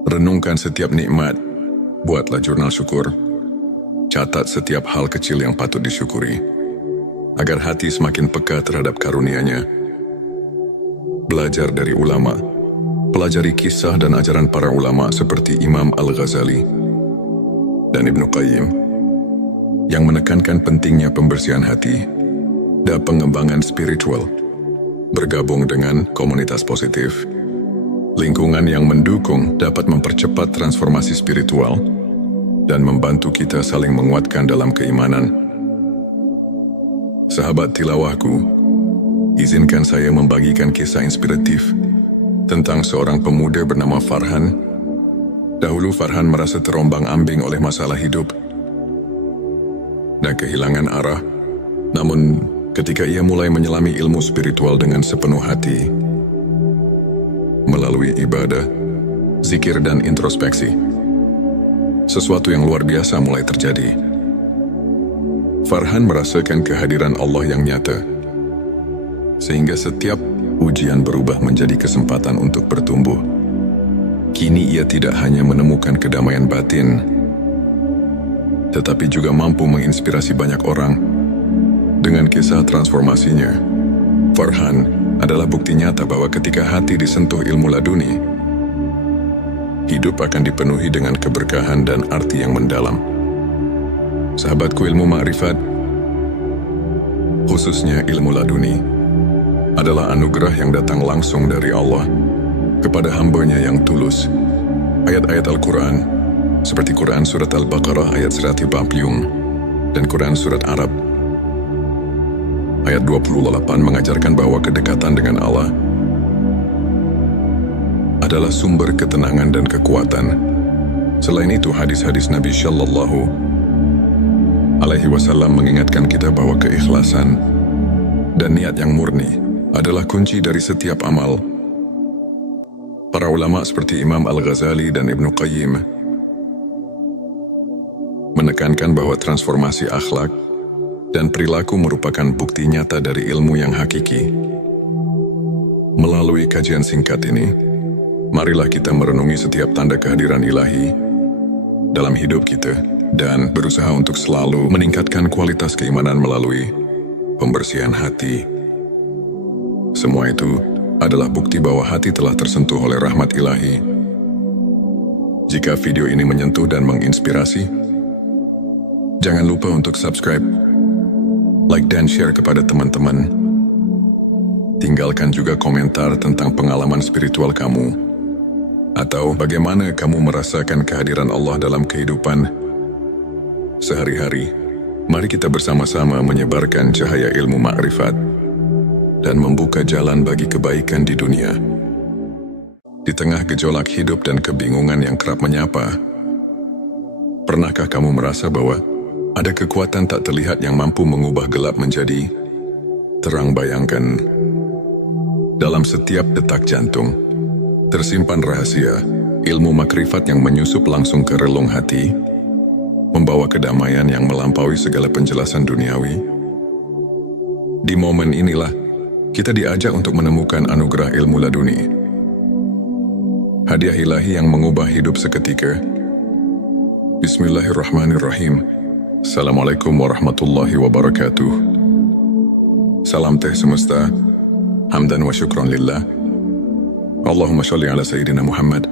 Renungkan setiap nikmat. Buatlah jurnal syukur. Catat setiap hal kecil yang patut disyukuri, agar hati semakin peka terhadap karunia-Nya. Belajar dari ulama. Pelajari kisah dan ajaran para ulama seperti Imam Al-Ghazali dan Ibnu Qayyim yang menekankan pentingnya pembersihan hati dan pengembangan spiritual. Bergabung dengan komunitas positif, lingkungan yang mendukung dapat mempercepat transformasi spiritual dan membantu kita saling menguatkan dalam keimanan. Sahabat tilawahku, izinkan saya membagikan kisah inspiratif tentang seorang pemuda bernama Farhan. Dahulu Farhan merasa terombang-ambing oleh masalah hidup dan kehilangan arah. Namun, ketika ia mulai menyelami ilmu spiritual dengan sepenuh hati, melalui ibadah, zikir dan introspeksi, sesuatu yang luar biasa mulai terjadi. Farhan merasakan kehadiran Allah yang nyata, sehingga setiap ujian berubah menjadi kesempatan untuk bertumbuh. Kini ia tidak hanya menemukan kedamaian batin, tetapi juga mampu menginspirasi banyak orang dengan kisah transformasinya. Farhan adalah bukti nyata bahwa ketika hati disentuh ilmu laduni, hidup akan dipenuhi dengan keberkahan dan arti yang mendalam. Sahabatku, ilmu makrifat, khususnya ilmu laduni, adalah anugerah yang datang langsung dari Allah kepada hamba-Nya yang tulus. Ayat-ayat Al-Quran, seperti Quran Surat Al-Baqarah ayat 150 dan Quran Surat Arab ayat 28 mengajarkan bahwa kedekatan dengan Allah adalah sumber ketenangan dan kekuatan. Selain itu, hadis-hadis Nabi Shallallahu Alaihi Wasallam mengingatkan kita bahwa keikhlasan dan niat yang murni adalah kunci dari setiap amal. Para ulama seperti Imam Al-Ghazali dan Ibnu Qayyim menekankan bahwa transformasi akhlak dan perilaku merupakan bukti nyata dari ilmu yang hakiki. Melalui kajian singkat ini, marilah kita merenungi setiap tanda kehadiran ilahi dalam hidup kita dan berusaha untuk selalu meningkatkan kualitas keimanan melalui pembersihan hati. Semua itu adalah bukti bahwa hati telah tersentuh oleh rahmat ilahi. Jika video ini menyentuh dan menginspirasi, jangan lupa untuk subscribe, like dan share kepada teman-teman. Tinggalkan juga komentar tentang pengalaman spiritual kamu, atau bagaimana kamu merasakan kehadiran Allah dalam kehidupan sehari-hari. Mari kita bersama-sama menyebarkan cahaya ilmu makrifat dan membuka jalan bagi kebaikan di dunia. Di tengah gejolak hidup dan kebingungan yang kerap menyapa, pernahkah kamu merasa bahwa ada kekuatan tak terlihat yang mampu mengubah gelap menjadi terang? Bayangkan, dalam setiap detak jantung tersimpan rahasia ilmu makrifat yang menyusup langsung ke relung hati, membawa kedamaian yang melampaui segala penjelasan duniawi. Di momen inilah kita diajak untuk menemukan anugerah ilmu laduni, hadiah ilahi yang mengubah hidup seketika. Bismillahirrahmanirrahim. Assalamualaikum warahmatullahi wabarakatuh. Salam teh semesta, hamdan wa syukron lillah. Allahumma sholli ala Sayyidina Muhammad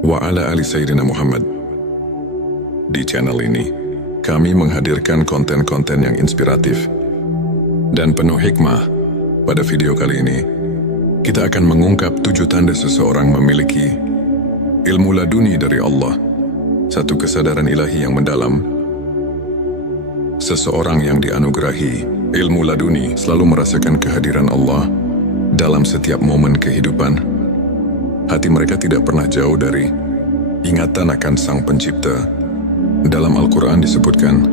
wa ala ali Sayyidina Muhammad. Di channel ini, kami menghadirkan konten-konten yang inspiratif dan penuh hikmah. Pada video kali ini, kita akan mengungkap 7 tanda seseorang memiliki ilmu laduni dari Allah, satu kesadaran ilahi yang mendalam. Seseorang yang dianugerahi ilmu laduni selalu merasakan kehadiran Allah dalam setiap momen kehidupan. Hati mereka tidak pernah jauh dari ingatan akan Sang Pencipta. Dalam Al-Quran disebutkan,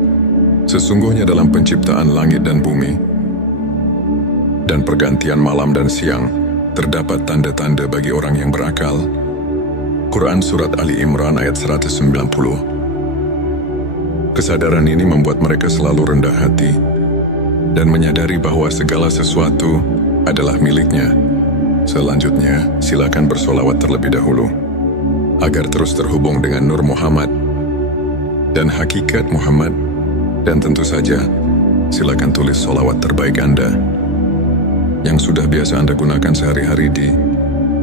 sesungguhnya dalam penciptaan langit dan bumi dan pergantian malam dan siang, terdapat tanda-tanda bagi orang yang berakal. Quran Surat Ali Imran ayat 190. Kesadaran ini membuat mereka selalu rendah hati dan menyadari bahwa segala sesuatu adalah miliknya. Selanjutnya, silakan bersolawat terlebih dahulu, agar terus terhubung dengan Nur Muhammad dan hakikat Muhammad. Dan tentu saja, silakan tulis solawat terbaik Anda yang sudah biasa Anda gunakan sehari-hari di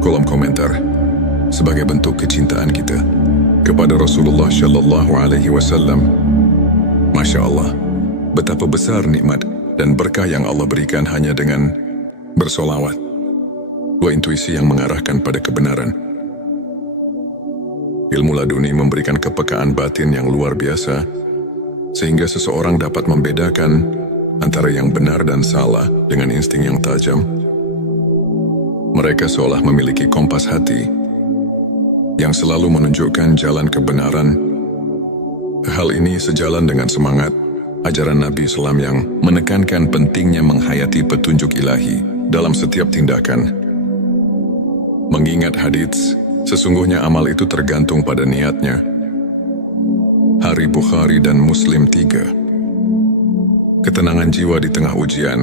kolom komentar sebagai bentuk kecintaan kita kepada Rasulullah Shallallahu Alaihi Wasallam. Masya Allah, betapa besar nikmat dan berkah yang Allah berikan hanya dengan bersolawat. Dua intuisi yang mengarahkan pada kebenaran. Ilmu laduni memberikan kepekaan batin yang luar biasa, sehingga seseorang dapat membedakan antara yang benar dan salah dengan insting yang tajam. Mereka seolah memiliki kompas hati yang selalu menunjukkan jalan kebenaran. Hal ini sejalan dengan semangat ajaran Nabi Islam yang menekankan pentingnya menghayati petunjuk ilahi dalam setiap tindakan. Mengingat hadits, sesungguhnya amal itu tergantung pada niatnya. Hari Bukhari dan Muslim 3. Ketenangan jiwa di tengah ujian,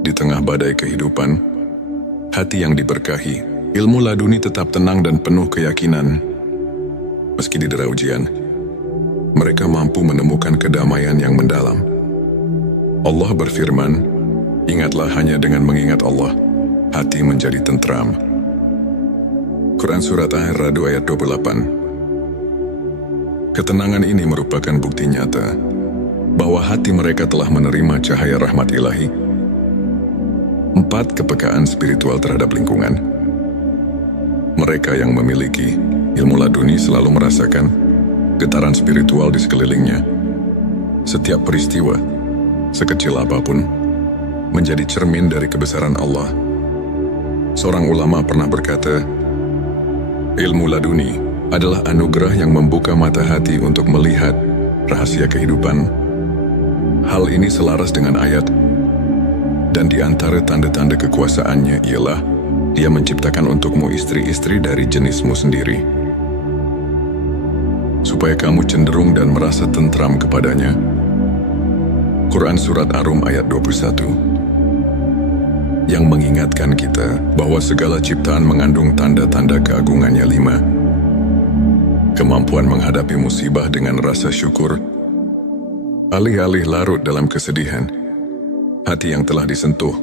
di tengah badai kehidupan, hati yang diberkahi, ilmu laduni tetap tenang dan penuh keyakinan. Meski didera ujian, mereka mampu menemukan kedamaian yang mendalam. Allah berfirman, ingatlah hanya dengan mengingat Allah, hati menjadi tentram. Quran Surat Ar-Ra'd ayat 28. Ketenangan ini merupakan bukti nyata bahwa hati mereka telah menerima cahaya rahmat ilahi. 4. Kepekaan spiritual terhadap lingkungan. Mereka yang memiliki ilmu laduni selalu merasakan getaran spiritual di sekelilingnya. Setiap peristiwa, sekecil apapun, menjadi cermin dari kebesaran Allah. Seorang ulama pernah berkata, ilmu laduni adalah anugerah yang membuka mata hati untuk melihat rahasia kehidupan. Hal ini selaras dengan ayat, dan di antara tanda-tanda kekuasaannya ialah Dia menciptakan untukmu istri-istri dari jenismu sendiri, supaya kamu cenderung dan merasa tentram kepadanya. Quran Surat Ar-Rum ayat 21. Yang mengingatkan kita bahwa segala ciptaan mengandung tanda-tanda keagungannya. 5. Kemampuan menghadapi musibah dengan rasa syukur. Alih-alih larut dalam kesedihan, hati yang telah disentuh,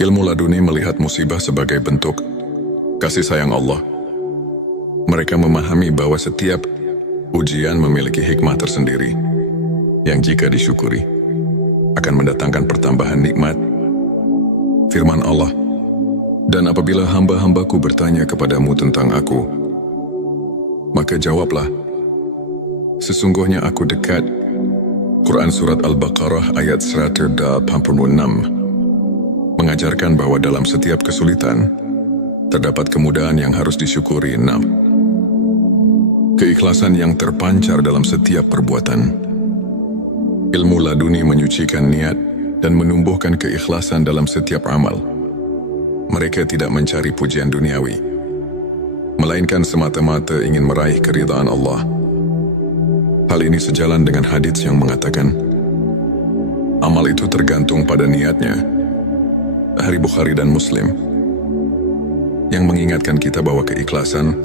ilmu laduni melihat musibah sebagai bentuk kasih sayang Allah. Mereka memahami bahwa setiap ujian memiliki hikmah tersendiri yang jika disyukuri akan mendatangkan pertambahan nikmat. Firman Allah, dan apabila hamba-hambaku bertanya kepadamu tentang aku, maka jawablah, sesungguhnya aku dekat. Quran Surat Al-Baqarah ayat 186 mengajarkan bahwa dalam setiap kesulitan terdapat kemudahan yang harus disyukuri. 6. Keikhlasan yang terpancar dalam setiap perbuatan. Ilmu laduni menyucikan niat dan menumbuhkan keikhlasan dalam setiap amal. Mereka tidak mencari pujian duniawi, melainkan semata-mata ingin meraih keridhaan Allah. Hal ini sejalan dengan hadits yang mengatakan, amal itu tergantung pada niatnya. Hari Bukhari dan Muslim, yang mengingatkan kita bahwa keikhlasan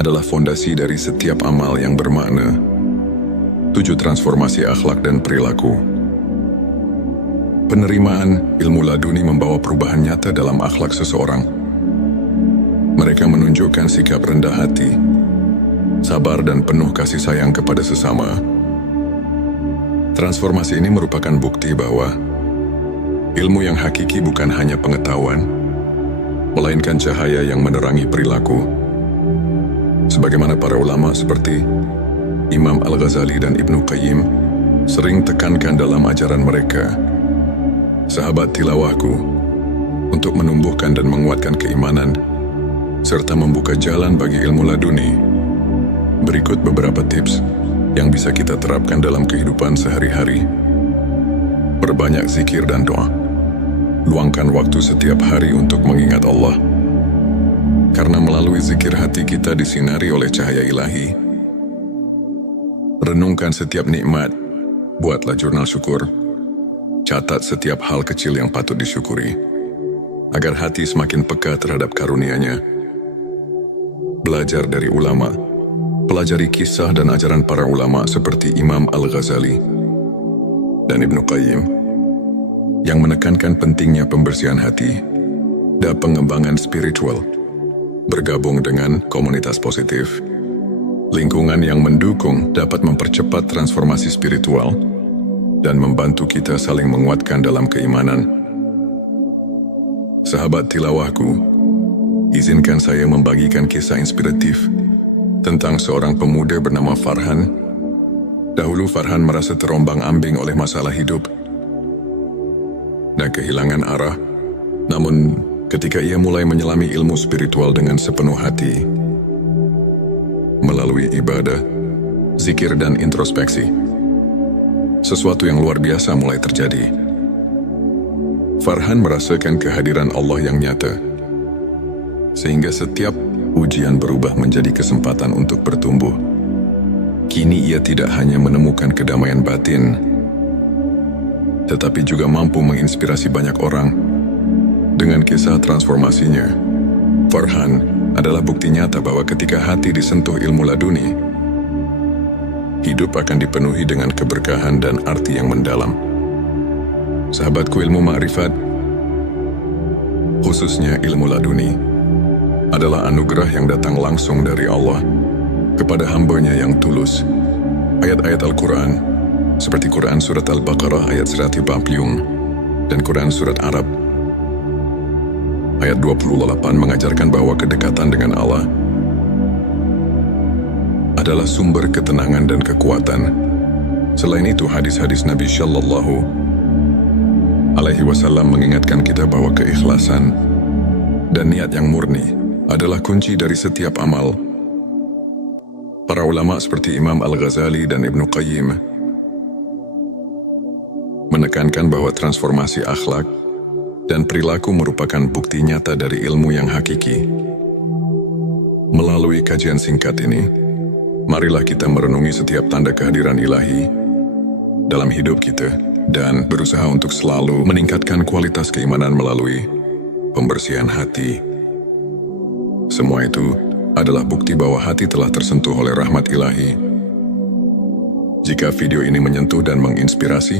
adalah fondasi dari setiap amal yang bermakna. 7. Transformasi akhlak dan perilaku. Penerimaan ilmu laduni membawa perubahan nyata dalam akhlak seseorang. Mereka menunjukkan sikap rendah hati, sabar dan penuh kasih sayang kepada sesama. Transformasi ini merupakan bukti bahwa ilmu yang hakiki bukan hanya pengetahuan, melainkan cahaya yang menerangi perilaku. Sebagaimana para ulama seperti Imam Al-Ghazali dan Ibnu Qayyim sering tekankan dalam ajaran mereka, sahabat tilawahku, untuk menumbuhkan dan menguatkan keimanan, serta membuka jalan bagi ilmu laduni. Berikut beberapa tips yang bisa kita terapkan dalam kehidupan sehari-hari. Perbanyak zikir dan doa. Luangkan waktu setiap hari untuk mengingat Allah. Karena melalui zikir hati kita disinari oleh cahaya ilahi. Renungkan setiap nikmat. Buatlah jurnal syukur. Catat setiap hal kecil yang patut disyukuri, agar hati semakin peka terhadap karunia-Nya. Belajar dari ulama. Pelajari kisah dan ajaran para ulama seperti Imam Al-Ghazali dan Ibnu Qayyim yang menekankan pentingnya pembersihan hati dan pengembangan spiritual. Bergabung dengan komunitas positif, lingkungan yang mendukung dapat mempercepat transformasi spiritual dan membantu kita saling menguatkan dalam keimanan. Sahabat tilawahku, izinkan saya membagikan kisah inspiratif tentang seorang pemuda bernama Farhan. Dahulu Farhan merasa terombang-ambing oleh masalah hidup dan kehilangan arah. Namun, ketika ia mulai menyelami ilmu spiritual dengan sepenuh hati, melalui ibadah, zikir dan introspeksi, sesuatu yang luar biasa mulai terjadi. Farhan merasakan kehadiran Allah yang nyata, sehingga setiap ujian berubah menjadi kesempatan untuk bertumbuh. Kini ia tidak hanya menemukan kedamaian batin, tetapi juga mampu menginspirasi banyak orang. Dengan kisah transformasinya, Farhan adalah bukti nyata bahwa ketika hati disentuh ilmu laduni, hidup akan dipenuhi dengan keberkahan dan arti yang mendalam. Sahabatku, ilmu ma'rifat, khususnya ilmu laduni, adalah anugerah yang datang langsung dari Allah kepada hamba-Nya yang tulus. Ayat-ayat Al-Quran, seperti Quran Surat Al-Baqarah ayat 140 dan Quran Surat Arab ayat 28 mengajarkan bahwa kedekatan dengan Allah adalah sumber ketenangan dan kekuatan. Selain itu, hadis-hadis Nabi Shallallahu Alaihi Wasallam mengingatkan kita bahwa keikhlasan dan niat yang murni adalah kunci dari setiap amal. Para ulama seperti Imam Al-Ghazali dan Ibnu Qayyim menekankan bahwa transformasi akhlak dan perilaku merupakan bukti nyata dari ilmu yang hakiki. Melalui kajian singkat ini, marilah kita merenungi setiap tanda kehadiran ilahi dalam hidup kita dan berusaha untuk selalu meningkatkan kualitas keimanan melalui pembersihan hati. Semua itu adalah bukti bahwa hati telah tersentuh oleh rahmat ilahi. Jika video ini menyentuh dan menginspirasi,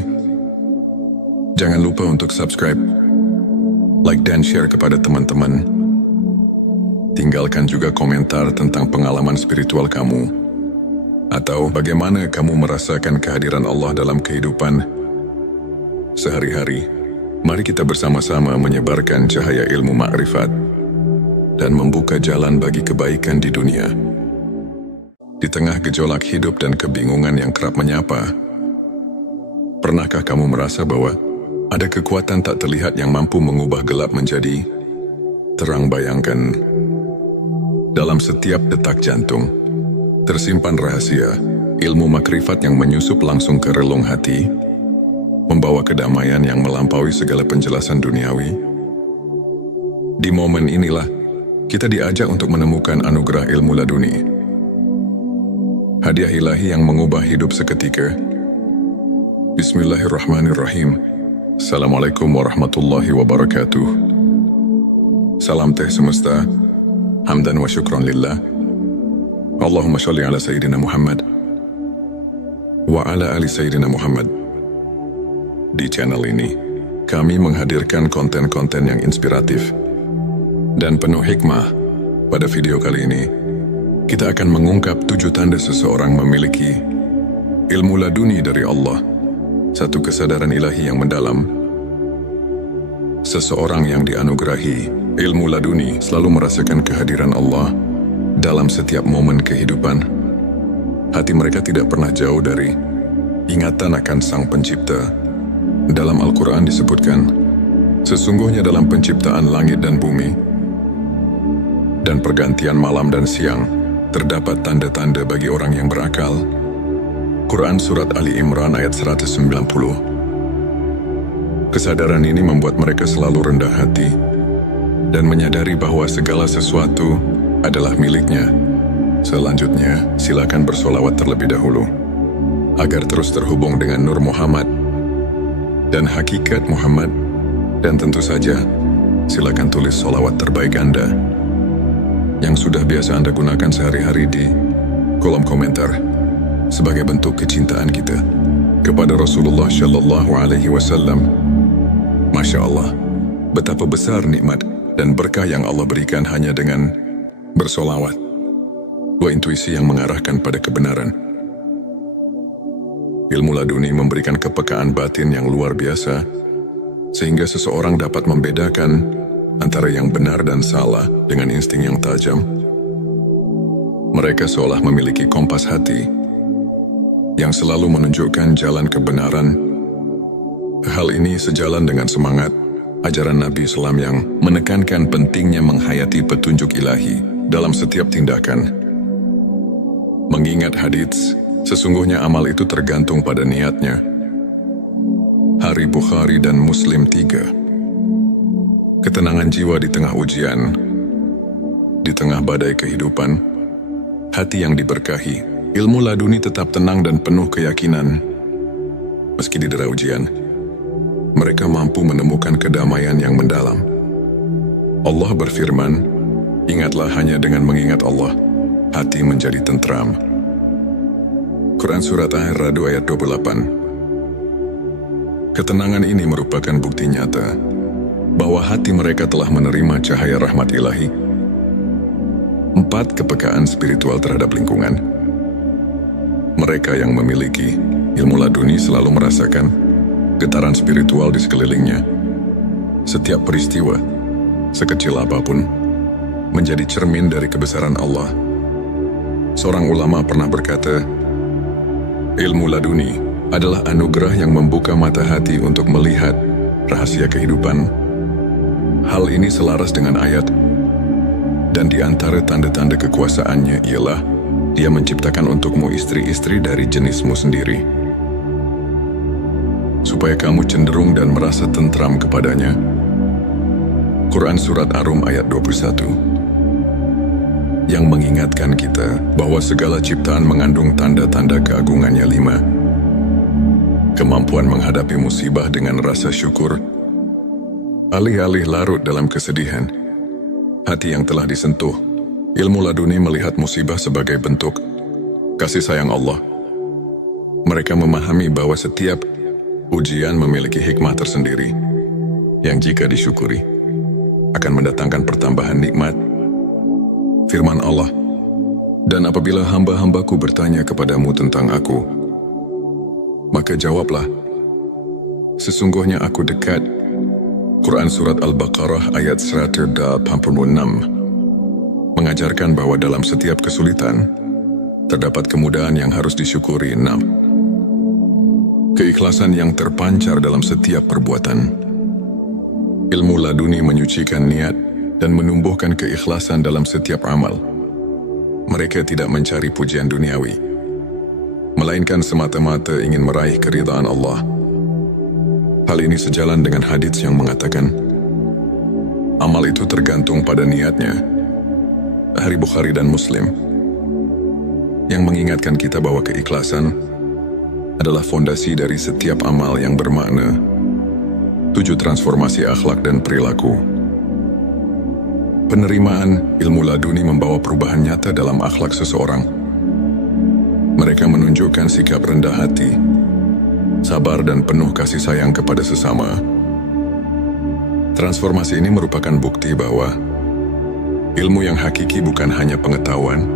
jangan lupa untuk subscribe, like dan share kepada teman-teman. Tinggalkan juga komentar tentang pengalaman spiritual kamu, atau bagaimana kamu merasakan kehadiran Allah dalam kehidupan sehari-hari. Mari kita bersama-sama menyebarkan cahaya ilmu ma'rifat dan membuka jalan bagi kebaikan di dunia. Di tengah gejolak hidup dan kebingungan yang kerap menyapa, pernahkah kamu merasa bahwa ada kekuatan tak terlihat yang mampu mengubah gelap menjadi terang? Bayangkan, dalam setiap detak jantung tersimpan rahasia ilmu makrifat yang menyusup langsung ke relung hati, membawa kedamaian yang melampaui segala penjelasan duniawi. Di momen inilah kita diajak untuk menemukan anugerah ilmu laduni, hadiah ilahi yang mengubah hidup seketika. Bismillahirrahmanirrahim. Assalamualaikum warahmatullahi wabarakatuh. Salam teh semesta, hamdan wa syukran lillah. Allahumma sholli ala Sayyidina Muhammad wa ala ali Sayyidina Muhammad. Di channel ini, kami menghadirkan konten-konten yang inspiratif dan penuh hikmah. Pada video kali ini, kita akan mengungkap 7 tanda seseorang memiliki ilmu laduni dari Allah, satu kesadaran ilahi yang mendalam. Seseorang yang dianugerahi ilmu laduni selalu merasakan kehadiran Allah dalam setiap momen kehidupan. Hati mereka tidak pernah jauh dari ingatan akan Sang Pencipta. Dalam Al-Quran disebutkan, sesungguhnya dalam penciptaan langit dan bumi dan pergantian malam dan siang, terdapat tanda-tanda bagi orang yang berakal. Quran Surat Ali Imran ayat 190. Kesadaran ini membuat mereka selalu rendah hati dan menyadari bahwa segala sesuatu adalah miliknya. Selanjutnya, silakan bersolawat terlebih dahulu agar terus terhubung dengan Nur Muhammad dan hakikat Muhammad. Dan tentu saja, silakan tulis solawat terbaik Anda yang sudah biasa Anda gunakan sehari-hari di kolom komentar sebagai bentuk kecintaan kita kepada Rasulullah Shallallahu Alaihi Wasallam. Masya Allah, betapa besar nikmat dan berkah yang Allah berikan hanya dengan bersolawat. Dua intuisi yang mengarahkan pada kebenaran. Ilmu laduni memberikan kepekaan batin yang luar biasa, sehingga seseorang dapat membedakan antara yang benar dan salah dengan insting yang tajam. Mereka seolah memiliki kompas hati yang selalu menunjukkan jalan kebenaran. Hal ini sejalan dengan semangat ajaran Nabi Islam yang menekankan pentingnya menghayati petunjuk ilahi dalam setiap tindakan. Mengingat hadits, sesungguhnya amal itu tergantung pada niatnya. Hari Bukhari dan Muslim 3. Ketenangan jiwa di tengah ujian, di tengah badai kehidupan, hati yang diberkahi, ilmu laduni tetap tenang dan penuh keyakinan. Meski didera ujian, mereka mampu menemukan kedamaian yang mendalam. Allah berfirman, ingatlah hanya dengan mengingat Allah, hati menjadi tentram. Quran Surat Ar-Ra'd ayat 28. Ketenangan ini merupakan bukti nyata bahwa hati mereka telah menerima cahaya rahmat ilahi. 4. Kepekaan spiritual terhadap lingkungan. Mereka yang memiliki ilmu laduni selalu merasakan getaran spiritual di sekelilingnya. Setiap peristiwa, sekecil apapun, menjadi cermin dari kebesaran Allah. Seorang ulama pernah berkata, ilmu laduni adalah anugerah yang membuka mata hati untuk melihat rahasia kehidupan. Hal ini selaras dengan ayat, dan di antara tanda-tanda kekuasaannya ialah Dia menciptakan untukmu istri-istri dari jenismu sendiri, supaya kamu cenderung dan merasa tentram kepadanya. Quran Surat Ar-Rum ayat 21. Yang mengingatkan kita bahwa segala ciptaan mengandung tanda-tanda keagungannya. 5. Kemampuan menghadapi musibah dengan rasa syukur. Alih-alih larut dalam kesedihan, hati yang telah disentuh, ilmu laduni melihat musibah sebagai bentuk kasih sayang Allah. Mereka memahami bahwa setiap ujian memiliki hikmah tersendiri, yang jika disyukuri, akan mendatangkan pertambahan nikmat. Firman Allah, dan apabila hamba-hambaku bertanya kepadamu tentang aku, maka jawablah, sesungguhnya aku dekat. Quran Surat Al-Baqarah ayat 186 mengajarkan bahwa dalam setiap kesulitan, terdapat kemudahan yang harus disyukuri. 6. Keikhlasan yang terpancar dalam setiap perbuatan. Ilmu laduni menyucikan niat dan menumbuhkan keikhlasan dalam setiap amal. Mereka tidak mencari pujian duniawi, melainkan semata-mata ingin meraih keridhaan Allah. Hal ini sejalan dengan hadits yang mengatakan, amal itu tergantung pada niatnya. Hari Bukhari dan Muslim, yang mengingatkan kita bahwa keikhlasan adalah fondasi dari setiap amal yang bermakna. 7. Transformasi akhlak dan perilaku. Penerimaan ilmu laduni membawa perubahan nyata dalam akhlak seseorang. Mereka menunjukkan sikap rendah hati, sabar dan penuh kasih sayang kepada sesama. Transformasi ini merupakan bukti bahwa ilmu yang hakiki bukan hanya pengetahuan,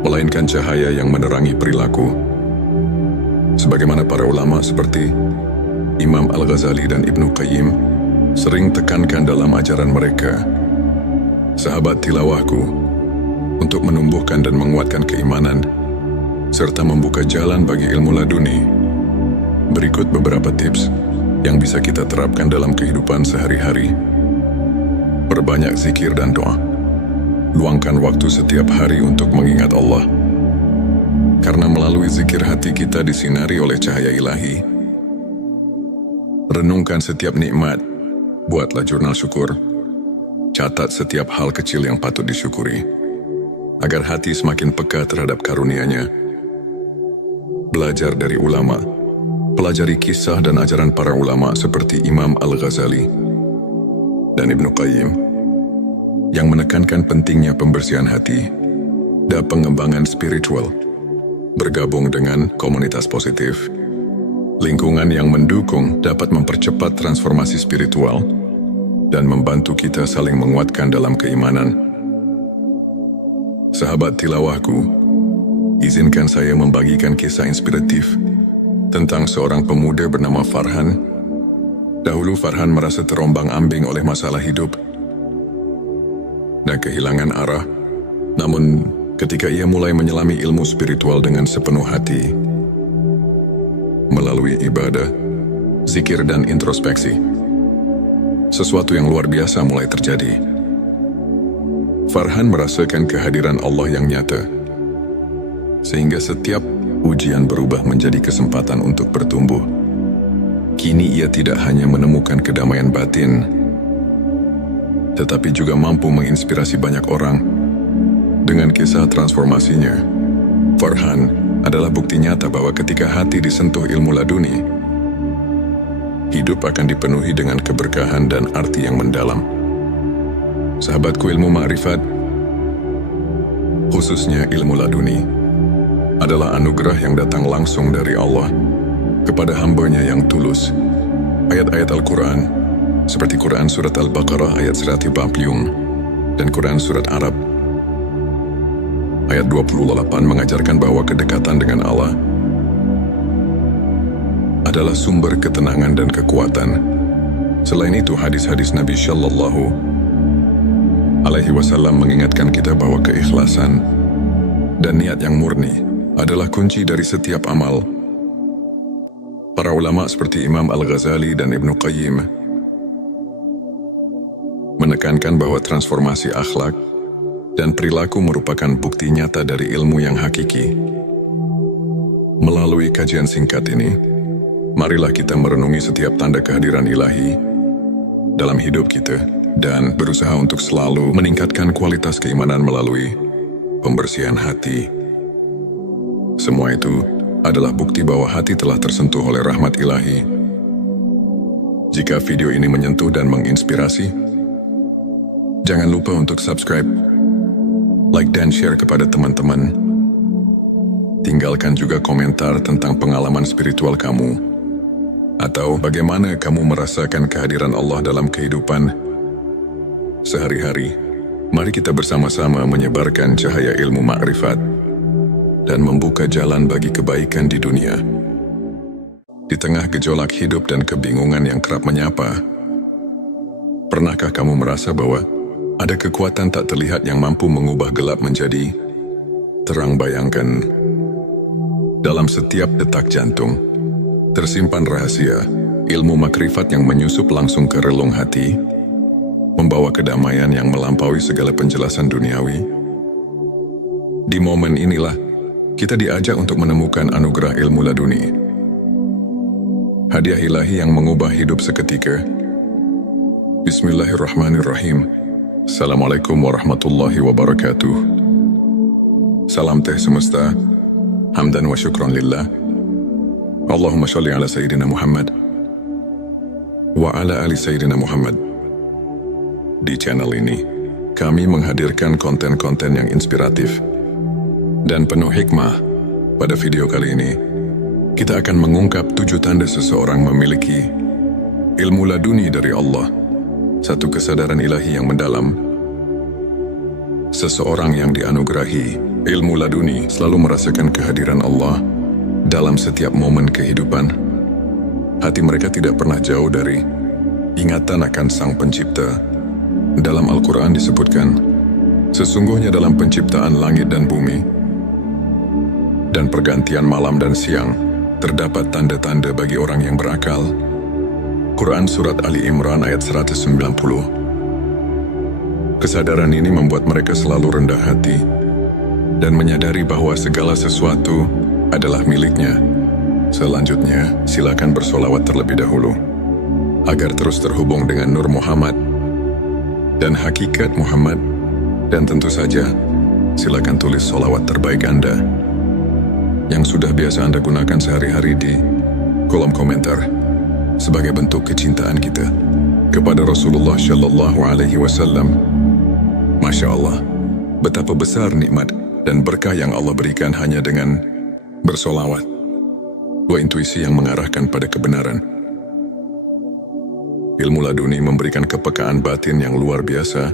melainkan cahaya yang menerangi perilaku. Sebagaimana para ulama seperti Imam Al-Ghazali dan Ibnu Qayyim sering tekankan dalam ajaran mereka, sahabat tilawahku, untuk menumbuhkan dan menguatkan keimanan, serta membuka jalan bagi ilmu laduni. Berikut beberapa tips yang bisa kita terapkan dalam kehidupan sehari-hari. Perbanyak zikir dan doa. Luangkan waktu setiap hari untuk mengingat Allah. Karena melalui zikir hati kita disinari oleh cahaya ilahi. Renungkan setiap nikmat. Buatlah jurnal syukur. Catat setiap hal kecil yang patut disyukuri, agar hati semakin peka terhadap karunia-Nya. Belajar dari ulama. Pelajari kisah dan ajaran para ulama seperti Imam Al-Ghazali dan Ibnu Qayyim yang menekankan pentingnya pembersihan hati dan pengembangan spiritual. Bergabung dengan komunitas positif, lingkungan yang mendukung dapat mempercepat transformasi spiritual dan membantu kita saling menguatkan dalam keimanan. Sahabat tilawahku, izinkan saya membagikan kisah inspiratif tentang seorang pemuda bernama Farhan. Dahulu Farhan merasa terombang-ambing oleh masalah hidup dan kehilangan arah. Namun, ketika ia mulai menyelami ilmu spiritual dengan sepenuh hati, melalui ibadah, zikir dan introspeksi, sesuatu yang luar biasa mulai terjadi. Farhan merasakan kehadiran Allah yang nyata, sehingga setiap ujian berubah menjadi kesempatan untuk bertumbuh. Kini ia tidak hanya menemukan kedamaian batin, tetapi juga mampu menginspirasi banyak orang. Dengan kisah transformasinya, Farhan adalah bukti nyata bahwa ketika hati disentuh ilmu laduni, hidup akan dipenuhi dengan keberkahan dan arti yang mendalam. Sahabatku, ilmu ma'rifat, khususnya ilmu laduni, adalah anugerah yang datang langsung dari Allah kepada hamba-Nya yang tulus. Ayat-ayat Al-Quran, seperti Quran Surat Al-Baqarah ayat 140 dan Quran Surat Arab ayat 28 mengajarkan bahwa kedekatan dengan Allah adalah sumber ketenangan dan kekuatan. Selain itu, hadis-hadis Nabi Shallallahu Alaihi Wasallam mengingatkan kita bahwa keikhlasan dan niat yang murni adalah kunci dari setiap amal. Para ulama seperti Imam Al-Ghazali dan Ibnu Qayyim menekankan bahwa transformasi akhlak dan perilaku merupakan bukti nyata dari ilmu yang hakiki. Melalui kajian singkat ini, marilah kita merenungi setiap tanda kehadiran ilahi dalam hidup kita dan berusaha untuk selalu meningkatkan kualitas keimanan melalui pembersihan hati. Semua itu adalah bukti bahwa hati telah tersentuh oleh rahmat ilahi. Jika video ini menyentuh dan menginspirasi, jangan lupa untuk subscribe, like dan share kepada teman-teman. Tinggalkan juga komentar tentang pengalaman spiritual kamu, atau bagaimana kamu merasakan kehadiran Allah dalam kehidupan sehari-hari. Mari kita bersama-sama menyebarkan cahaya ilmu ma'rifat dan membuka jalan bagi kebaikan di dunia. Di tengah gejolak hidup dan kebingungan yang kerap menyapa, pernahkah kamu merasa bahwa ada kekuatan tak terlihat yang mampu mengubah gelap menjadi terang? Bayangkan, dalam setiap detak jantung tersimpan rahasia ilmu makrifat yang menyusup langsung ke relung hati, membawa kedamaian yang melampaui segala penjelasan duniawi. Di momen inilah kita diajak untuk menemukan anugerah ilmu laduni, hadiah ilahi yang mengubah hidup seketika. Bismillahirrahmanirrahim. Assalamualaikum warahmatullahi wabarakatuh. Salam teh semesta, hamdan wa syukran lillah. Allahumma sholli ala Sayyidina Muhammad wa ala ali Sayyidina Muhammad. Di channel ini, kami menghadirkan konten-konten yang inspiratif dan penuh hikmah. Pada video kali ini, kita akan mengungkap 7 tanda seseorang memiliki ilmu laduni dari Allah satu kesadaran ilahi yang mendalam. Seseorang yang dianugerahi ilmu laduni selalu merasakan kehadiran Allah dalam setiap momen kehidupan. Hati mereka tidak pernah jauh dari ingatan akan Sang Pencipta. Dalam Al-Quran disebutkan, sesungguhnya dalam penciptaan langit dan bumi dan pergantian malam dan siang, terdapat tanda-tanda bagi orang yang berakal. Quran Surat Ali Imran ayat 190. Kesadaran ini membuat mereka selalu rendah hati dan menyadari bahwa segala sesuatu adalah miliknya. Selanjutnya, silakan bersolawat terlebih dahulu agar terus terhubung dengan Nur Muhammad dan hakikat Muhammad. Dan tentu saja, silakan tulis solawat terbaik Anda yang sudah biasa Anda gunakan sehari-hari di kolom komentar sebagai bentuk kecintaan kita kepada Rasulullah Shallallahu Alaihi Wasallam. Masya Allah, betapa besar nikmat dan berkah yang Allah berikan hanya dengan bersolawat. Dua intuisi yang mengarahkan pada kebenaran. Ilmu laduni memberikan kepekaan batin yang luar biasa,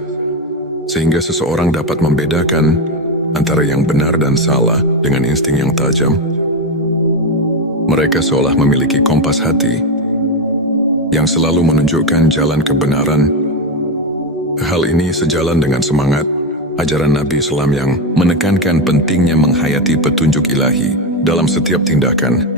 sehingga seseorang dapat membedakan antara yang benar dan salah dengan insting yang tajam. Mereka seolah memiliki kompas hati yang selalu menunjukkan jalan kebenaran. Hal ini sejalan dengan semangat ajaran Nabi Islam yang menekankan pentingnya menghayati petunjuk ilahi dalam setiap tindakan.